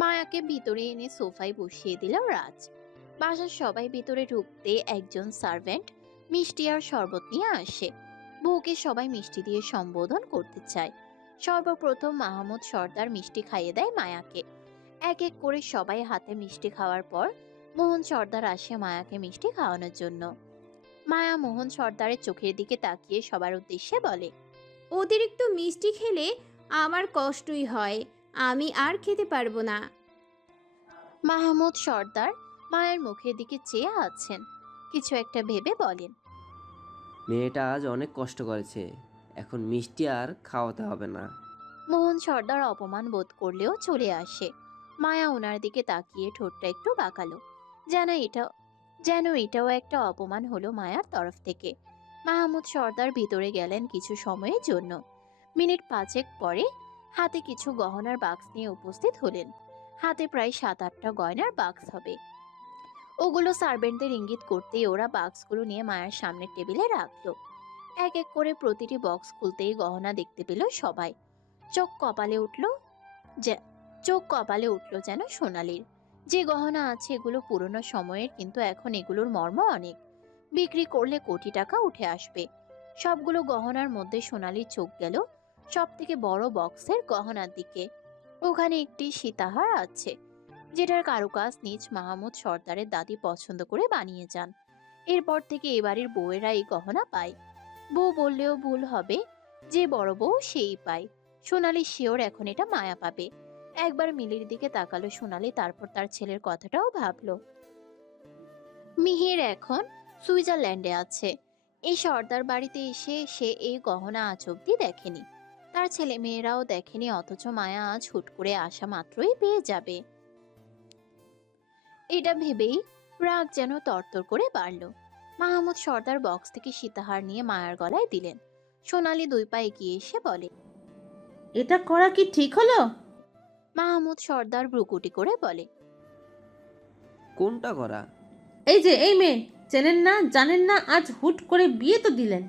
মায়াকে ভিতরে এনে সোফায় বসিয়ে দিল রাজ। বাসার সবাই ভিতরে ঢুকতে একজন সার্ভেন্ট মিষ্টি আর শরবত নিয়ে আসে। বউকে সবাই মিষ্টি দিয়ে সম্বোধন করতে চায়। সর্বপ্রথম মাহমুদ সর্দার মিষ্টি খাইয়ে দেয় মায়াকে। এক এক করে সবাই হাতে মিষ্টি খাওয়ার পর মোহন সর্দার আসে মায়াকে মিষ্টি খাওয়ানোর জন্য। মায়া মোহন সর্দারের চোখের দিকে তাকিয়ে সবার উদ্দেশ্যে বলে, অতিরিক্ত মিষ্টি খেলে আমার কষ্টই হয়, আমি আর খেতে পারবো না। মাহমুদ সর্দার মায়ের মুখের দিকে চেয়ে আছেন, কিছু একটা ভেবে বলেন, মেয়েটা আজ অনেক কষ্ট করেছে, এখন মিষ্টি আর খাওয়াতে হবে না। মোহন সর্দার অপমান বোধ করলেও চলে আসে। মায়া ওনার দিকে তাকিয়ে ঠোঁটটা একটু বাঁকালো, যেন এটা যেন এটাও একটা অপমান হলো মায়ার তরফ থেকে। মাহমুদ সর্দার ভিতরে গেলেন কিছু সময়ের জন্য। মিনিট পাঁচেক পরে হাতে কিছু গহনার বাক্স নিয়ে উপস্থিত হলেন। হাতে প্রায় 7-8টা গয়নার বাক্স হবে। ওগুলো সার্ভেন্টদের ইঙ্গিত করতেই ওরা বাক্সগুলো নিয়ে মায়ের সামনের টেবিলে রাখলো। এক এক করে প্রতিটি বক্স খুলতেই গহনা দেখতে পেল সবাই। চোখ কপালে উঠল যে চোখ কপালে উঠল যেন সোনালির। যে গহনা আছে এগুলো পুরনো সময়ের, কিন্তু এখন এগুলোর মর্ম অনেক। বিক্রি করলে কোটি টাকা উঠে আসবে। সবগুলো গহনার মধ্যে সোনালির চোখ গেল সব থেকে বড় বক্সের গহনার দিকে। ওখানে একটি সীতাহার আছে, যেটার কারুকাজ নিজ মাহমুদ সর্দারের দাদি পছন্দ করে বানিয়ে যান। এরপর থেকে এবাড়ির বউয়েরা এই গহনা পায়। বউ বললেও ভুল হবে, যে বড় বউ সেই পায়। সোনালি শিওর এখন এটা মায়া পাবে। একবার মিলির দিকে তাকালো সোনালি, তারপর তার ছেলের কথাটাও ভাবলো। মিহির এখন সুইজারল্যান্ডে আছে। এই সর্দার বাড়িতে এসে সে এই গহনা আজ অব্দি দেখেনি, তার ছেলে মেয়েরাও দেখেনি, অথচ মায়া আজ হুট করে আসা মাত্রই পেয়ে যাবে। এটা ভেবেই রাগ যেন তরতর করে বাড়ল। মাহমুদ সর্দার বক্স থেকে সীতাহার নিয়ে মায়ার গলায় দিলেন। সোনালি 2 পা এগিয়ে এসে বলে, এটা করা কি ঠিক হলো? মাহমুদ সর্দার ভ্রুকুটি করে বলে, কোনটা করা? এই যে এই মেয়ে, চেনেন না জানেন না, আজ হুট করে বিয়ে তো দিলেন,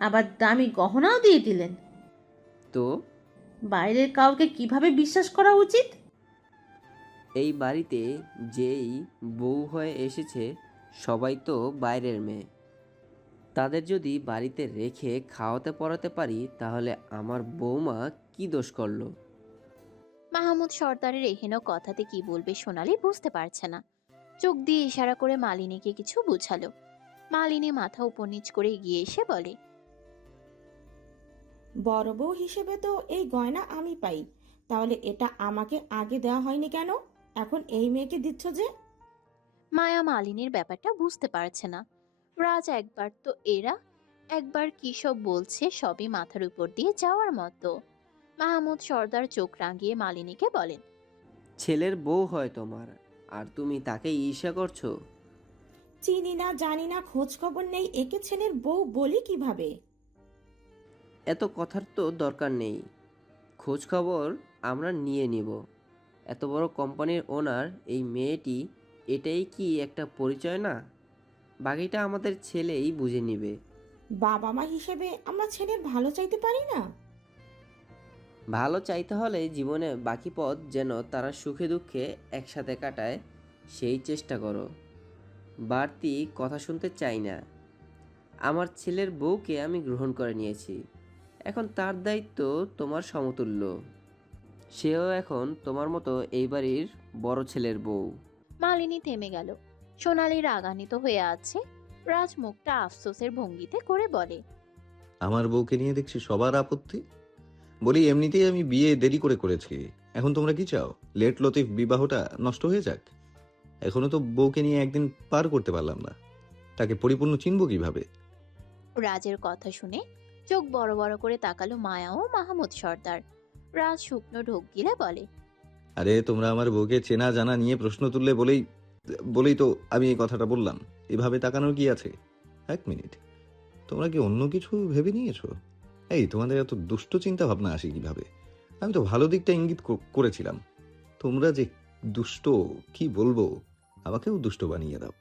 আবার দামি গহনাও দিয়ে দিলেন। তো বাইরের কাউকে কিভাবে বিশ্বাস করা উচিত? এই বাড়িতে যেই বউ হয়ে এসেছে সবাই তো বাইরের মেয়ে। তাদের যদি বাড়িতে রেখে খাওয়াতে পরাতে পারি তাহলে আমার বৌমা কি দোষ করলো? মাহমুদ সর্দারের এহেন কথাতে কি বলবে সোনালি বুঝতে পারছে না। চোখ দিয়ে ইশারা করে মালিনীকে কিছু বুঝালো। মালিনী মাথা উপর নিচ করে এগিয়ে এসে বলে, বড় বউ হিসেবে তো এই গয়না আমি পাই, তাহলে এটা আমাকে আগে দেওয়া হয়নি কেন? এখন এই মেয়েকে দিচ্ছ যে? মায়া মালিনীর ব্যাপারটা বুঝতে পারছে না। রাজ একবার তো এরা, একবার কি সব বলছে, সবই মাথার উপর দিয়ে যাওয়ার মতো। মাহমুদ সর্দার চোখ রাঙিয়ে মালিনীকে বলেন, ছেলের বউ হয় তোমার, আর তুমি তাকে ঈর্ষা করছো? চিনি না জানি না খোঁজ খবর নেই, একে ছেলের বউ বলি কিভাবে? এত কথার তো দরকার নেই, খোঁজ খবর আমরা নিয়ে নিব। এত বড় কোম্পানির ওনার এই মেয়েটি, এটাই কি একটা পরিচয় না? বাকিটা আমাদের ছেলেই বুঝে নিবে। বাবা মা হিসেবে আমরা ছেলের ভালো চাইতে পারি না? ভালো চাইতে হলে জীবনে বাকি পথ যেন তারা সুখে দুঃখে একসাথে কাটায়, সেই চেষ্টা করো। বাড়তি কথা শুনতে চাই না। আমার ছেলের বউকে আমি গ্রহণ করে নিয়েছি, এখন তার দায়িত্ব তোমার সমতুল্য। সেও এখন তোমার মতো এই বাড়ির বড় ছেলের বউ। মালিনী থেমে গেল। সোনালি রাগান্বিত হয়ে আছে। রাজ মুখটা আফসোসের ভঙ্গিতে করে বলে, আমার বউকে নিয়ে দেখছি সবার আপত্তি। বলি এমনিতেই আমি বিয়ে দেরি করে করেছি, এখন তোমরা কি চাও লেট লতিফ বিবাহটা নষ্ট হয়ে যাক? এখনো তো বউকে নিয়ে একদিন পার করতে পারলাম না, তাকে পরিপূর্ণ চিনব কিভাবে? রাজের কথা শুনে চোখ বড় বড় করে তাকালো মায়া ও মাহমুদ সর্দার। রাজ শুকনো ঢোক গিলে বলে, আরে তোমরা আমার বউকে চেনা জানা নিয়ে প্রশ্ন তুললে বলেই বলেই তো আমি এই কথাটা বললাম। এভাবে তাকানোর কি আছে? এক মিনিট, তোমরা কি অন্য কিছু ভেবে নিয়েছো? এই তোমাদের এত দুষ্ট চিন্তা ভাবনা আসে কিভাবে? আমি তো ভালো দিকটা ইঙ্গিত করেছিলাম। তোমরা যে দুষ্ট, কি বলবো, আমাকেও দুষ্ট বানিয়ে দাও।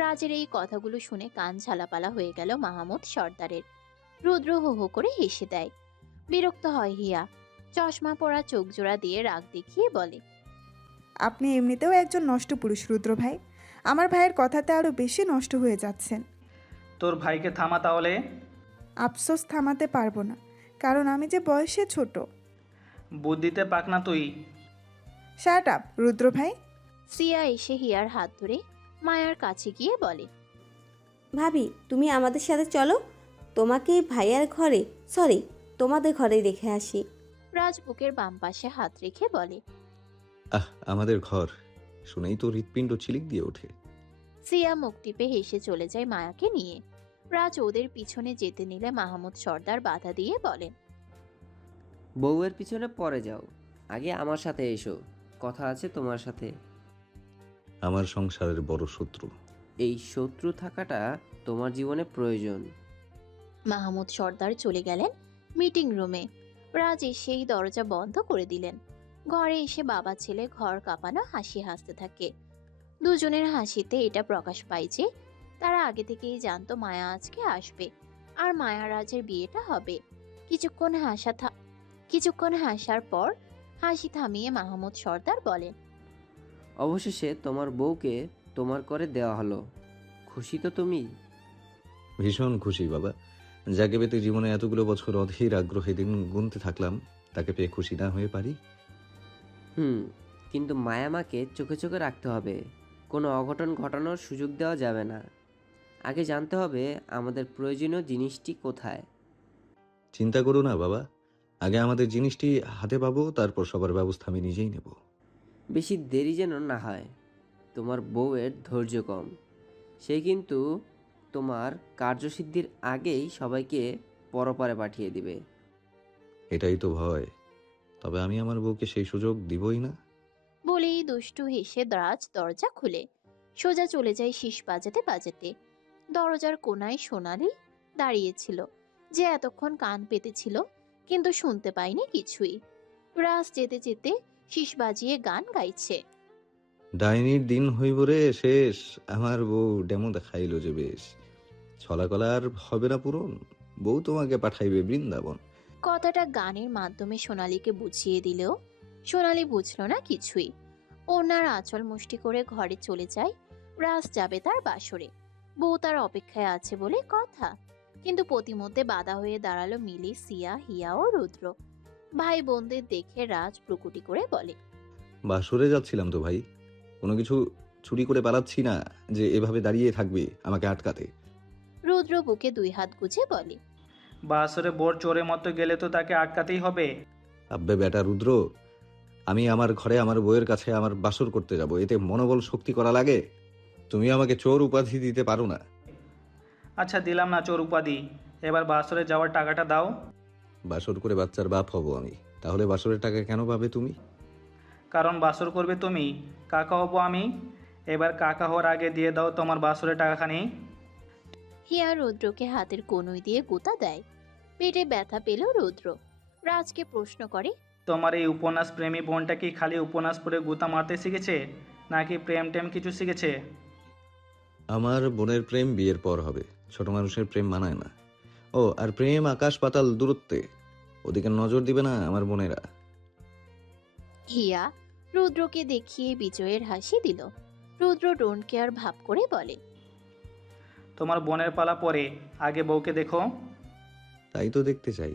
রাজের এই কথাগুলো শুনে কান ঝালাপালা হয়ে গেল মাহমুদ সর্দারের। রুদ্র হো হো করে হেসে দেয়। বিরক্ত হয় হিয়া। চশমা পরা চোখ জোড়া দিয়ে রাগ দেখিয়ে বলে, আপনি এমনিতেও একজন নষ্ট পুরুষ রুদ্র ভাই। আমার ভাইয়ের কথাতে আরও বেশি নষ্ট হয়ে যাচ্ছেন। তোর ভাইকে থামা তাহলে। আফসোস থামাতে পারবো না, কারণ আমি যে বয়সে ছোট। বুদ্ধিতে পাক না তুই। শার্ট আপ রুদ্র ভাই। সিয়া এসে হিয়ার হাত ধরে মায়ার কাছে গিয়ে বলে, ভাবি তুমি আমাদের সাথে চলো, তোমাকে ভাইয়ার ঘরে সরি তোমাদের ঘরে রেখে আসি। রাজ বুকের বাম পাশে হাত রেখে বলে। আমাদের ঘর শুনেই তো হৃৎপিণ্ড চিলিক দিয়ে ওঠে। সিয়া মুখ টিপে হেসে চলে যায় মায়াকে নিয়ে। রাজ ওদের পিছনে যেতে নিলে মাহমুদ সর্দার বাধা দিয়ে বলেন, বউয়ের পিছনে পরে যাও, আগে আমার সাথে এসো, কথা আছে তোমার সাথে। আমার সংসারের বড় শত্রু। এই শত্রু থাকাটা তোমার জীবনে প্রয়োজন। মাহমুদ সর্দার চলে গেলেন মিটিং রুমে। রাজ এসেই দরজা বন্ধ করে দিলেন। ঘরে এসে বাবা ছেলে ঘর কাঁপানো হাসি হাসতে থাকে। দুজনের হাসিতে এটা প্রকাশ পায় যে তারা আগে থেকেই জানতো মায়া আজকে আসবে আর মায়া রাজের বিয়েটা হবে। কিছুক্ষণ হাসার পর হাসি থামিয়ে মাহমুদ সর্দার বলেন, অবশেষে তোমার বউকে তোমার করে দেওয়া হলো, খুশি তো তুমি? ভীষণ খুশি বাবা। যাকে পেতে জীবনে এতগুলো বছর অধীর আগ্রহে দিন গুনতে থাকলাম, তাকে পেয়ে খুশি না হয়ে পারি? কিন্তু মায়ামাকে চোখে চোখে রাখতে হবে, কোনো অঘটন ঘটানোর সুযোগ দেওয়া যাবে না। আগে জানতে হবে আমাদের প্রয়োজনীয় জিনিসটি কোথায়। চিন্তা করো না বাবা, আগে আমাদের জিনিসটি হাতে পাবো, তারপর সবার ব্যবস্থা আমি নিজেই নেব। বেশি দেরি যেন না হয়। তোমার বউয়ের ধৈর্য কম, সে কিন্তু তোমার কার্যসিদ্ধির আগেই সবাইকে পরপারে পাঠিয়ে দিবে। এটাই তো ভয়, তবে আমি আমার বউকে সেই সুযোগ দিবই না। বলেই দুষ্টু হেসে রাজ দরজা খুলে সোজা চলে যায় শীষ বাজাতে বাজাতে। দরজার কোনায় সোনালি দাঁড়িয়েছিল, যে এতক্ষণ কান পেতেছিল কিন্তু শুনতে পায়নি কিছুই। রাজ যেতে যেতে শীষ বাজিয়ে গান গাইছে। ডাইনির দিন হইব রে শেষ, আমার বউ ডেমো দেখাইল যে বেশ, ছলাকলা আর হবে না পূরণ, বউ তোমাকে পাঠাইবে বৃন্দাবন। কথাটা গানের মাধ্যমে সোনালীকে বুঝিয়ে দিলেও সোনালী বুঝলো না কিছুই। ওনার আঁচল মুষ্টি করে ঘরে চলে যায়। রাজ যাবে তার বাসরে, বউ তার অপেক্ষায় আছে বলে কথা। কিন্তু প্রতিমধ্যে বাধা হয়ে দাঁড়ালো মিলি, সিয়া, হিয়া ও রুদ্র। ভাই বোনদের দেখে রাজ প্রকুটি করে বলে, বাসরে যাচ্ছিলাম তো ভাই, কোনো কিছু চুরি করে পালাচ্ছি না যে এভাবে দাঁড়িয়ে থাকবে আমাকে আটকাতে। রুদ্র বুকে দুই হাত গুজে বলে, বাসরে বোর চোরের মতো গেলে তো তাকে আটকাতেই হবে। আব্বে বেটা রুদ্র, আমি আমার ঘরে আমার বউয়ের কাছে আমার বাসর করতে যাব, এতে মনোবল শক্তি করা লাগে। তুমি আমাকে চোর উপাধি দিতে পারো না। আচ্ছা দিলাম না চোর উপাধি, এবার বাসরে যাওয়ার টাকাটা দাও। বাসর করে বাচ্চার বাপ হব আমি, তাহলে বাসরের টাকা কেন পাবে তুমি? কারণ বাসর করবে তুমি, কাকা হবো আমি। এবার কাকা হওয়ার আগে দিয়ে দাও তোমার বাসরের টাকাখানি। হিয়া রুদ্রকে হাতের কনুই দিয়ে গুঁতা দেয়। পেটে ব্যথা পেল রুদ্র। রাজকে প্রশ্ন করে, তোমার এই উপন্যাস প্রেমী বোনটা কি খালি উপন্যাস পড়ে গুতা মারতে শিখেছে, নাকি প্রেম টেম কিছু শিখেছে? আমার বোনের প্রেম বিয়ের পর হবে, ছোট মানুষের প্রেম মানায় না। ও আর প্রেম আকাশ পাতাল দূরত্বে, ওদিকে নজর দিবে না আমার বোনেরা। হিয়া রুদ্রকে দেখিয়ে বিজয়ের হাসি দিল। রুদ্র ডোন্ট কেয়ার ভাব করে বলে, তোমার বোনের পালা পরে, আগে বউকে দেখো। তাই তো দেখতে চাই।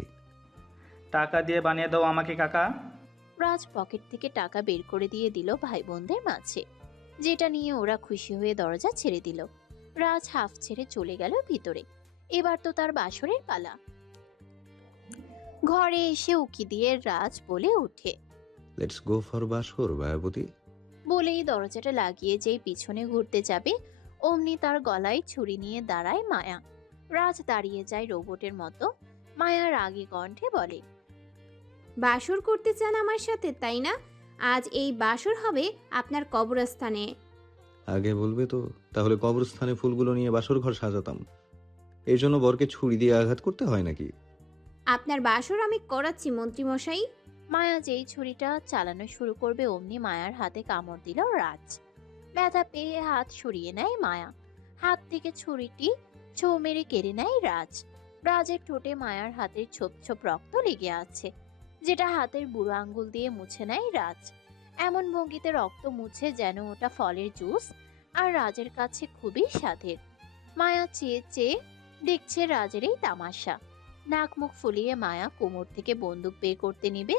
টাকা দিয়ে বানিয়ে দাও আমাকে কাকা। রাজ পকেট থেকে টাকা বের করে দিয়ে দিল ভাই বোনদের মাঝে, যেটা নিয়ে ওরা খুশি হয়ে দরজা ছেড়ে দিল। রাজ হাফ ছেড়ে চলে গেল ভিতরে। এবার তো তার বাসরের পালা। ঘরে এসে উকি দিয়ে রাজ বলে ওঠে, লেটস গো ফর বাসর মায়াবতী। বলেই দরজাটা লাগিয়ে যেই পিছনে ঘুরতে যাবে অমনি তার গলায় ছুরি নিয়ে দাঁড়ায় মায়া। রাজ দাঁড়িয়ে যায় রোবটের মতো। মায়া রাগী কণ্ঠে বলে, বাসর করতে চান আমার সাথে তাই না? আজ এই বাসর হবে আপনার কবরস্থানে। আগে বলবে তো, তাহলে কবরস্থানে ফুলগুলো নিয়ে বাসর ঘর সাজাতাম। এর জন্য বরকে ছুরি দিয়ে আঘাত করতে হয় নাকি? আপনার বাসর আমি করাচ্ছি মন্ত্রীমশাই। মায়া যেই ছুরিটা চালানো শুরু করবে অমনি মায়ার হাতে কামড় দিল রাজ। ব্যথা পেয়ে হাত সরিয়ে নেয় মায়া। হাত থেকে ছুরিটি ছো মেরে কেড়ে নেয় রাজ। রাজের ঠোঁটে মায়ার হাতের ছোপ ছোপ রক্ত লেগে আছে, যেটা হাতের বুড়ো আঙ্গুল দিয়ে মুছে নেয় রাজ। এমন ভঙ্গিতে রক্ত মুছে যেন ওটা ফলের জুস, আর রাজের কাছে খুবই স্বাদের। মায়া চেয়ে চেয়ে দেখছে রাজের এই তামাশা। নাক মুখ ফুলিয়ে মায়া কোমর থেকে বন্দুক বের করতে নিবে,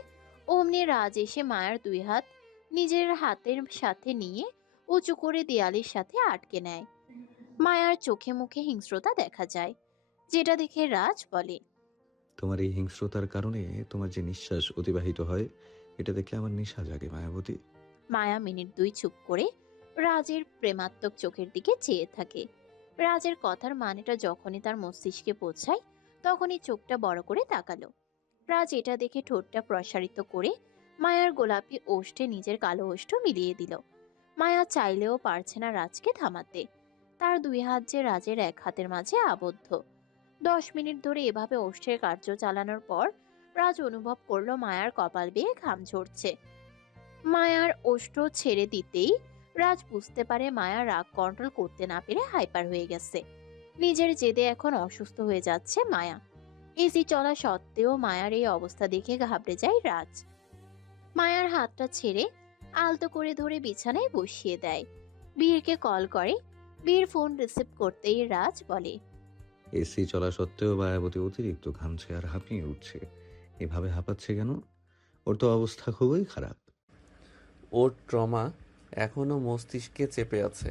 অমনি রাজ এসে মায়ার দুই হাত নিজের হাতের সাথে নিয়ে উঁচু করে দেয়ালের সাথে আটকে নেয়। মায়ার চোখে মুখে হিংস্রতা দেখা যায়, যেটা দেখে রাজ বলে, তোমার এই হিংস্রতার কারণে তোমার যে নিঃশ্বাস অতিবাহিত হয় এটা দেখলে আমার নেশা জাগে মায়াবতী। মায়া মিনিট দুই চুপ করে রাজের প্রেমাত্মক চোখের দিকে চেয়ে থাকে। রাজের কথার মানেটা যখনই তার মস্তিষ্কে পৌঁছায় তখনই চোখটা বড় করে তাকালো। রাজ এটা দেখে ঠোঁটটা প্রসারিত করে মায়ার গোলাপি ওষ্ঠে নিজের কালো ওষ্ঠ মিলিয়ে দিল। মায়া চাইলেও পারছে না রাজকে থামাতে। তার দুই হাত যে রাজের এক হাতের মাঝে আবদ্ধ। 10 মিনিট ধরে এভাবে ওষ্ঠের কার্য চালানোর পর রাজ অনুভব করলো মায়ার কপাল বেয়ে ঘাম ঝরছে। মায়ার ওষ্ঠ ছেড়ে দিতেই রাজ বুঝতে পারে মায়া রাগ কন্ট্রোল করতে না পেরে হাইপার হয়ে গেছে। নিজের জেদে এখন অসুস্থ হয়ে যাচ্ছে মায়া। এসি চলা সত্ত্বেও মায়ার এই অবস্থা দেখে ঘাবড়ে যায় রাজ। মায়ার হাতটা ছেড়ে আলতো করে ধরে বিছানায় বসিয়ে দেয়। বীরকে কল করে। বীর ফোন রিসিভ করতেই রাজ বলে, এসি চলা সত্ত্বেও মায়াবতী অতিরিক্ত ঘামছে আর হাঁপিয়ে উঠছে। এভাবে হাঁপাচ্ছে কেন? ওর তো অবস্থা খুবই খারাপ। ওর ট্রমা এখনো মস্তিষ্কে চেপে আছে।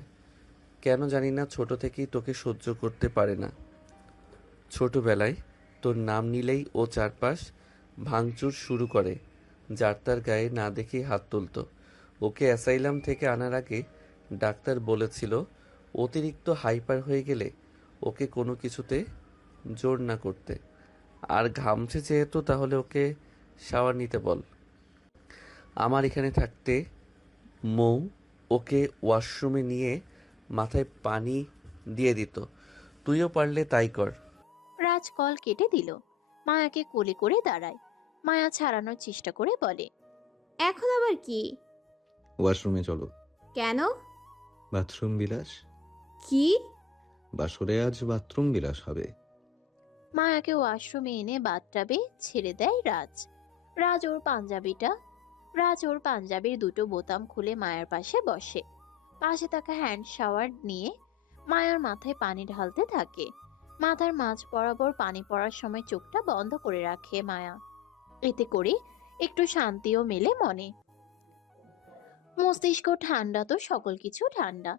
কেন জানি না, ছোট থেকেই তোকে সহ্য করতে পারে না। ছোটবেলায় তোর নাম নিলেই ও চারপাশ ভাঙচুর শুরু করে, যার তার গায়ে না দেখেই হাত তুলতো। ওকে অ্যাসাইলাম থেকে আনার আগে ডাক্তার বলেছিল অতিরিক্ত হাইপার হয়ে গেলে ওকে কোনো কিছুতে জোর না করতে। আর ঘামছে যেহেতু, তাহলে ওকে শাওয়ার নিতে বল। আমার এখানে থাকতে মৌ ওকে ওয়াশরুমে নিয়ে মাথায় পানি দিয়ে দিত। তুইও পারলে তাই কর। রাজ কল কেটে দিল। মায়াকে কোলে করে দাঁড়ায়। মায়া ছাড়ানোর চেষ্টা করে বলে, এখন আবার কি? ওয়াশরুমে চলো। কেন? বাথরুম বিলাস। কি? বাসরে আজ বাথরুম বিলাস হবে। মায়াকে ওয়াশরুমে এনে বাথটাবে ছেড়ে দেয় রাজ। রাজ ওর পাঞ্জাবির দুটো বোতাম খুলে মায়ের পাশে বসে। পাশে থাকা হ্যান্ড শাওয়ার নিয়ে মায়ার মাথায় পানি ঢালতে থাকে। মাথার মাঝ বরাবর পানি পড়ার সময় চোখটা বন্ধ করে রাখে মায়া। এতে করে একটু শান্তিও মেলে মনে। মস্তিষ্ক ঠান্ডা তো সকল কিছু ঠান্ডা।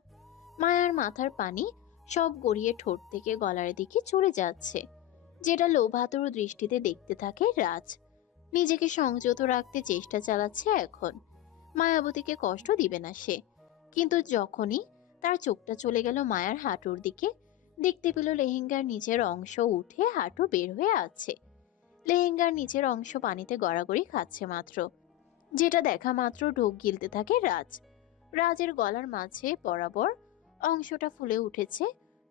মায়ার মাথার পানি সব গড়িয়ে ঠোঁট থেকে গলার দিকে চলে যাচ্ছে, যেটা লোভাতুর দৃষ্টিতে দেখতে থাকে রাজ। নিজেকে সংযত রাখতে চেষ্টা চালাচ্ছে এখন। মায়াবতীকে কষ্ট দিবে না সে। কিন্তু যখনই তার চোখটা চলে গেল মায়ার হাঁটুর দিকে, দেখতে পেল লেহেঙ্গার নিচের অংশ উঠে হাঁটু বের হয়ে আছে। লেহেঙ্গার নিচের অংশ পানিতে গড়াগড়ি খাচ্ছে মাত্র, যেটা দেখা মাত্র ঢোক গিলতে থাকে রাজ। রাজের গলার মাঝে বরাবর অংশটা ফুলে উঠেছে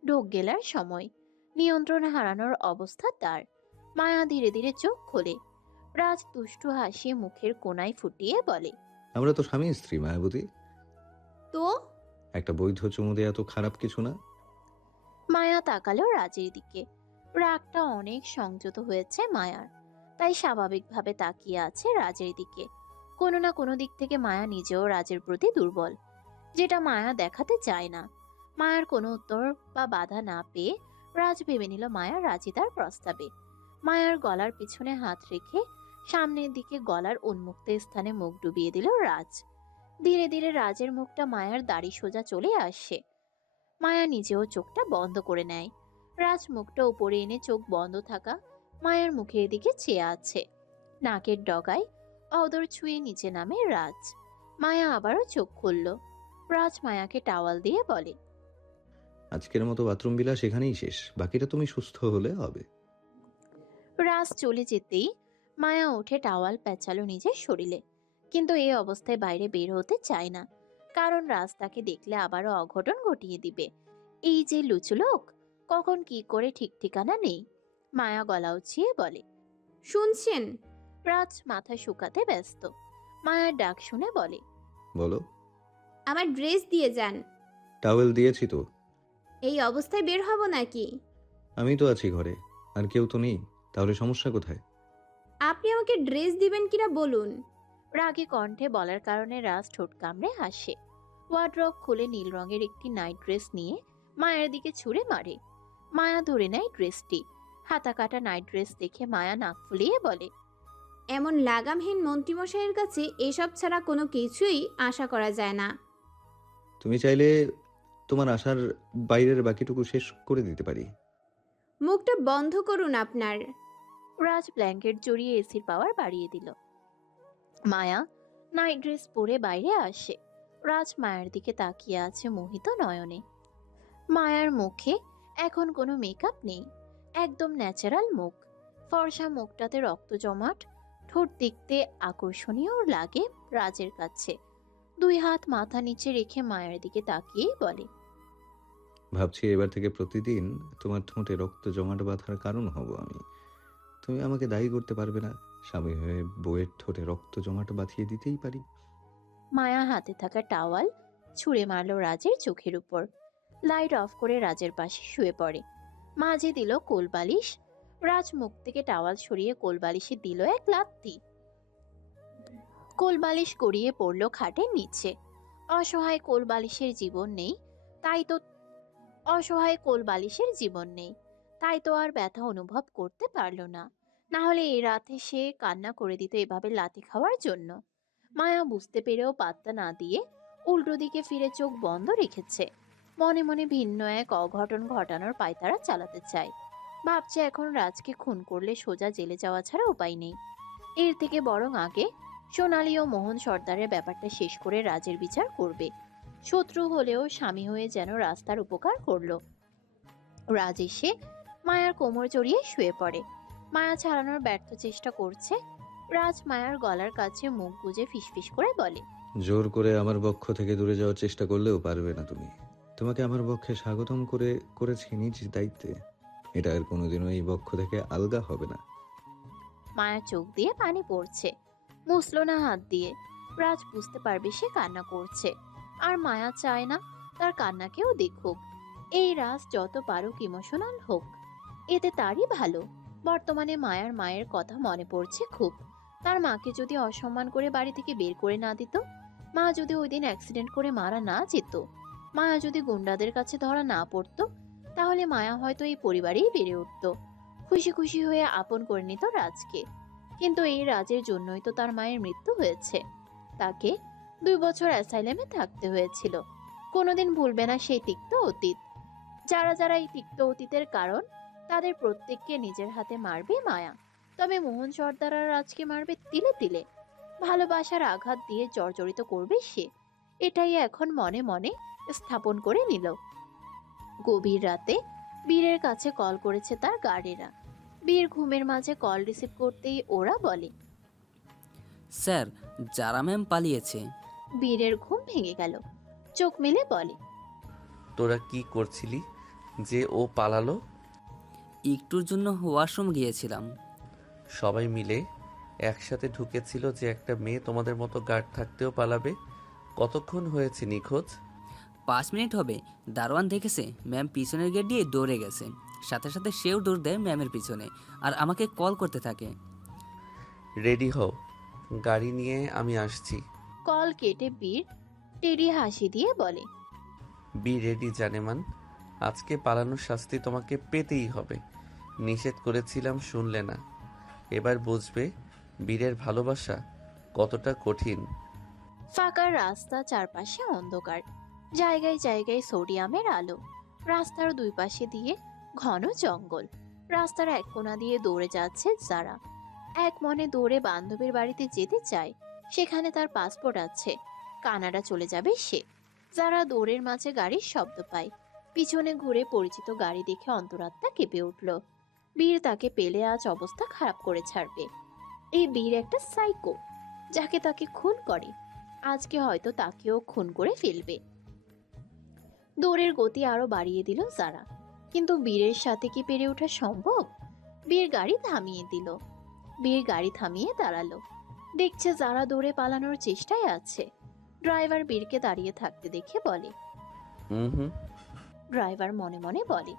ঢোক গেলার সময়। নিয়ন্ত্রণ হারানোর অবস্থা তার। মায়া ধীরে ধীরে চোখ খোলে। রাজ দুষ্টু হাসি মুখের কোনায় ফুটিয়ে বলে, আমরা তো স্বামী স্ত্রী মায়াবতী। তো একটা বৈধ চুমু দেয়া তো খারাপ কিছু না। মায়া তাকালো রাজের দিকে। রাগটা অনেক সংযত হয়েছে মায়ার, তাই স্বাভাবিকভাবে তাকিয়ে আছে রাজের দিকে। কোনো না কোনো দিক থেকে মায়া নিজেও রাজের প্রতি দুর্বল, যেটা মায়া দেখাতে চায় না। মায়ার কোনো উত্তর বা বাধা না পেয়ে রাজ ভেবে নিল মায়া রাজি তার প্রস্তাবে। মায়ার গলার পিছনে হাত রেখে সামনের দিকে গলার উন্মুক্ত স্থানে মুখ ডুবিয়ে দিল রাজ। ধীরে ধীরে রাজের মুখটা মায়ার দাড়ি সোজা চলে আসে। মায়া নিজেও চোখটা বন্ধ করে নেয়। রাজ মুখটা উপরে এনে চোখ বন্ধ থাকা মায়ার মুখের দিকে চেয়ে আছে। নাকের ডগায় অদর ছুঁয়ে নিচে নামে রাজ। মায়া আবারও চোখ খুলল। রাজ মায়াকে টাওয়াল দিয়ে বলে, আজকের মতো বাথরুম বিলাস এখানেই শেষ, বাকিটা তুমি সুস্থ হলে হবে। রাজ চলে যেতেই মায়া উঠে টাওয়াল পেঁচালো নিজের শরীরে। কিন্তু এই অবস্থায় বাইরে বের হতে চায় না, কারণ রাজ তাকে দেখলে আবারও অঘটন ঘটিয়ে দিবে। এই যে লুচু লোক, কখন কি করে ঠিক ঠিকানা নেই। মায়া গলা উঁচিয়ে বলে, শুনছেন? রাজ মাথা শুকাতে ব্যস্ত। মায়ার ডাক শুনে বলে, বলো। আমার ড্রেস দিয়ে যান। টাওয়েল দিয়েছি তো। এই অবস্থায় বের হব নাকি? আমি তো আছি ঘরে, আর কেউ তো নেই, তাহলে সমস্যা কোথায়? আপনি আমাকে ড্রেস দিবেন কিনা বলুন। রাগী কণ্ঠে বলার কারণে রাজ ঠোঁট কামড়ে হাসে। ওয়ার্ড্রব খুলে নীল রঙের একটি নাইট ড্রেস নিয়ে মায়ের দিকে ছুঁড়ে মারে। মায়া ধরে নেয় ড্রেসটি। হাতা কাটা নাইট ড্রেস দেখে মায়া নাক ফুলিয়ে বলে, এমন লাগামহীন মন্ত্রীমশাইয়ের কাছে এসব ছাড়া কোনো কিছুই আশা করা যায় না। তুমি চাইলে তোমার আশার বাইরের বাকিটুকু শেষ করে দিতে পারি। মুখটা বন্ধ করুন আপনার। রাজ ব্ল্যাঙ্কেট জড়িয়ে এসির পাওয়ার বাড়িয়ে দিল। মায়া নাইট ড্রেস পরে বাইরে আসে। রাজ মায়ের দিকে তাকিয়ে আছে মোহিত নয়নে। মায়ার মুখে এখন কোনো মেকআপ নেই, একদম ন্যাচারাল মুখ। ফর্সা মুখটাতে রক্ত জমাট, ঠোঁট দেখতে আকর্ষণীয় লাগে রাজের কাছে। দুই হাত মাথা নিচে রেখে মায়ের দিকে তাকিয়েই বলে, ভাবছি এবার থেকে প্রতিদিন তোমার ঠোঁটে রক্ত জমাট বাঁধার কারণ হব আমি। তুমি আমাকে দায়ী করতে পারবে না, স্বামী হয়ে বউয়ের ঠোঁটে রক্ত জমাট বাঁধিয়ে দিতেই পারি। মায়া হাতে থাকা টাওয়াল ছুঁড়ে মারল রাজের চোখের উপর। লাইট অফ করে রাজের পাশে শুয়ে পড়ে। মাঝে দিল কোলবালিশ। রাজ মুখ থেকে টাওয়াল সরিয়ে কোলবালিশে দিল এক লাথি। কোলবালিশ গড়িয়ে পড়ল খাটের নিচে। অসহায় কোলবালিশের জীবন নেই, তাই তো আর ব্যথা অনুভব করতে পারল না। না হলে এই রাতে সে কান্না করে দিত এভাবে লাথি খাওয়ার জন্য। মায়া বুঝতে পেরেও পাত্তা না দিয়ে উল্টো দিকে ফিরে চোখ বন্ধ রেখেছে। মনে মনে ভিন্ন এক অঘটন ঘটানোর পায়তারা চালাতে চায়। ভাবছে এখন রাজকে খুন করলে সোজা জেলে যাওয়া ছাড়া উপায় নেই। এর থেকে বরং আগে সোনালী ও মোহন সর্দারের ব্যাপারটা শেষ করে রাজের বিচার করবে। শত্রু হলেও স্বামী হয়ে যেন রাস্তার উপকার করলো। রাজ এসে মায়ার কোমর জড়িয়ে শুয়ে পড়ে। মায়া ছাড়ানোর ব্যর্থ চেষ্টা করছে। রাজ মায়ার গলার কাছে মুখ গুজে ফিসফিস করে বলে, জোর করে আমার বক্ষ থেকে দূরে যাওয়ার চেষ্টা করলেও পারবে না তুমি। তোমাকে আমার বক্ষে স্বাগতম করেছি নিজ দায়িত্বে। এটা আর কোনোদিনও এই বক্ষ থেকে আলগা হবে না। মায়ার চোখ দিয়ে পানি পড়ছে, মুছল না হাত দিয়ে। রাজ বুঝতে পারবে সে কান্না করছে, আর মায়া চায় না তার কান্নাকেও দেখুক। এই রাজ যত পারুক ইমোশনাল হোক, এতে তারই ভালো। বর্তমানে মায়ার মায়ের কথা মনে পড়ছে খুব। তার মাকে যদি অসম্মান করে বাড়ি থেকে বের করে না দিত, মা যদি ওই দিন অ্যাক্সিডেন্ট করে মারা না যেত, মায়া যদি গুন্ডাদের কাছে ধরা না পড়তো, তাহলে মায়া হয়তো এই পরিবারেই বেড়ে উঠত, খুশি খুশি হয়ে আপন করে নিত রাজকে। কিন্তু এই রাজের জন্যই তো তার মায়ের মৃত্যু হয়েছে। তাকে 2 বছর অ্যাসাইলামে থাকতে হয়েছিল। কোনোদিন ভুলবে না সেই তিক্ত অতীত। যারা যারা এই তিক্ত অতীতের কারণ, তাদের প্রত্যেককে নিজের হাতে মারবে মায়া। তবে মোহন সর্দার আর রাজকে মারবে তিলে তিলে। ভালোবাসার আঘাত দিয়ে জর্জরিত করবে সে। এটাই এখন মনে মনে স্থাপন করে নিল। গভীর রাতে বীরের কাছে কল করেছে তার গার্ডেরা। বীর ঘুমের মাঝে কল রিসিভ করতেই ওরা বলে, স্যার, যারা ম্যাম পালিয়েছে। বীরের ঘুম ভেঙে গেল। চোখ মেলে বলে, তোরা কি করছিলি যে ও পালালো? একটুর জন্য ওয়াশরুম গিয়েছিলাম। সবাই মিলে একসাথে ঢুকেছিল যে একটা মেয়ে তোমাদের মতো গার্ড থাকতেও পালাবে? কতক্ষণ হয়েছে নিখোঁজ? 5 মিনিট হবে। দারোয়ান দেখেছে ম্যাম পিছনের গেট দিয়ে দৌড়ে গেছে, সাথে সাথে সেও দৌড় দেয় ম্যামের পিছনে, আর আমাকে কল করতে থাকে। রেডি হও, গাড়ি নিয়ে আমি আসছি। কল কেটে বীর টেরি হাসি দিয়ে বলে, বি রেডি জানেমান, আজকে পালানোর শাস্তি তোমাকে পেতেই হবে। নিষেধ করেছিলাম, শুনলে না। এবার বুঝবে বীরের ভালোবাসা কতটা কঠিন। ফাঁকা রাস্তা, চারপাশে অন্ধকার, জায়গায় জায়গায় সোডিয়ামের আলো। রাস্তার 2 পাশে দিয়ে ঘন জঙ্গল। রাস্তার এক কোণা দিয়ে দৌড়ে যাচ্ছে যারা। এক মনে দৌড়ে বান্ধবীর বাড়িতে যেতে চায়। সেখানে তার পাসপোর্ট আছে, কানাডা চলে যাবে সে। যারা দৌড়ের মাঝে গাড়ির শব্দ পায়। পিছনে ঘুরে পরিচিত গাড়ি দেখে অন্তরাত্মা কেঁপে উঠল। বীর তাকে পেলে আজ অবস্থা খারাপ করে ছাড়বে। এই বীর একটা সাইকো, যাকে তাকে খুন করে। আজকে হয়তো তাকেও খুন করে ফেলবে। দৌড়ের গতি আরো বাড়িয়ে দিল যারা। কিন্তু বীরের সাথে কি পেরে ওঠা সম্ভব? বীর গাড়ি থামিয়ে দিল। বীর গাড়ি থামিয়ে দাঁড়ালো। দেখছে যারা দৌড়ে পালানোর চেষ্টায় আছে। ড্রাইভার বীরকে দাঁড়িয়ে থাকতে দেখে বলে, হুম। ড্রাইভার মনে মনে বলে।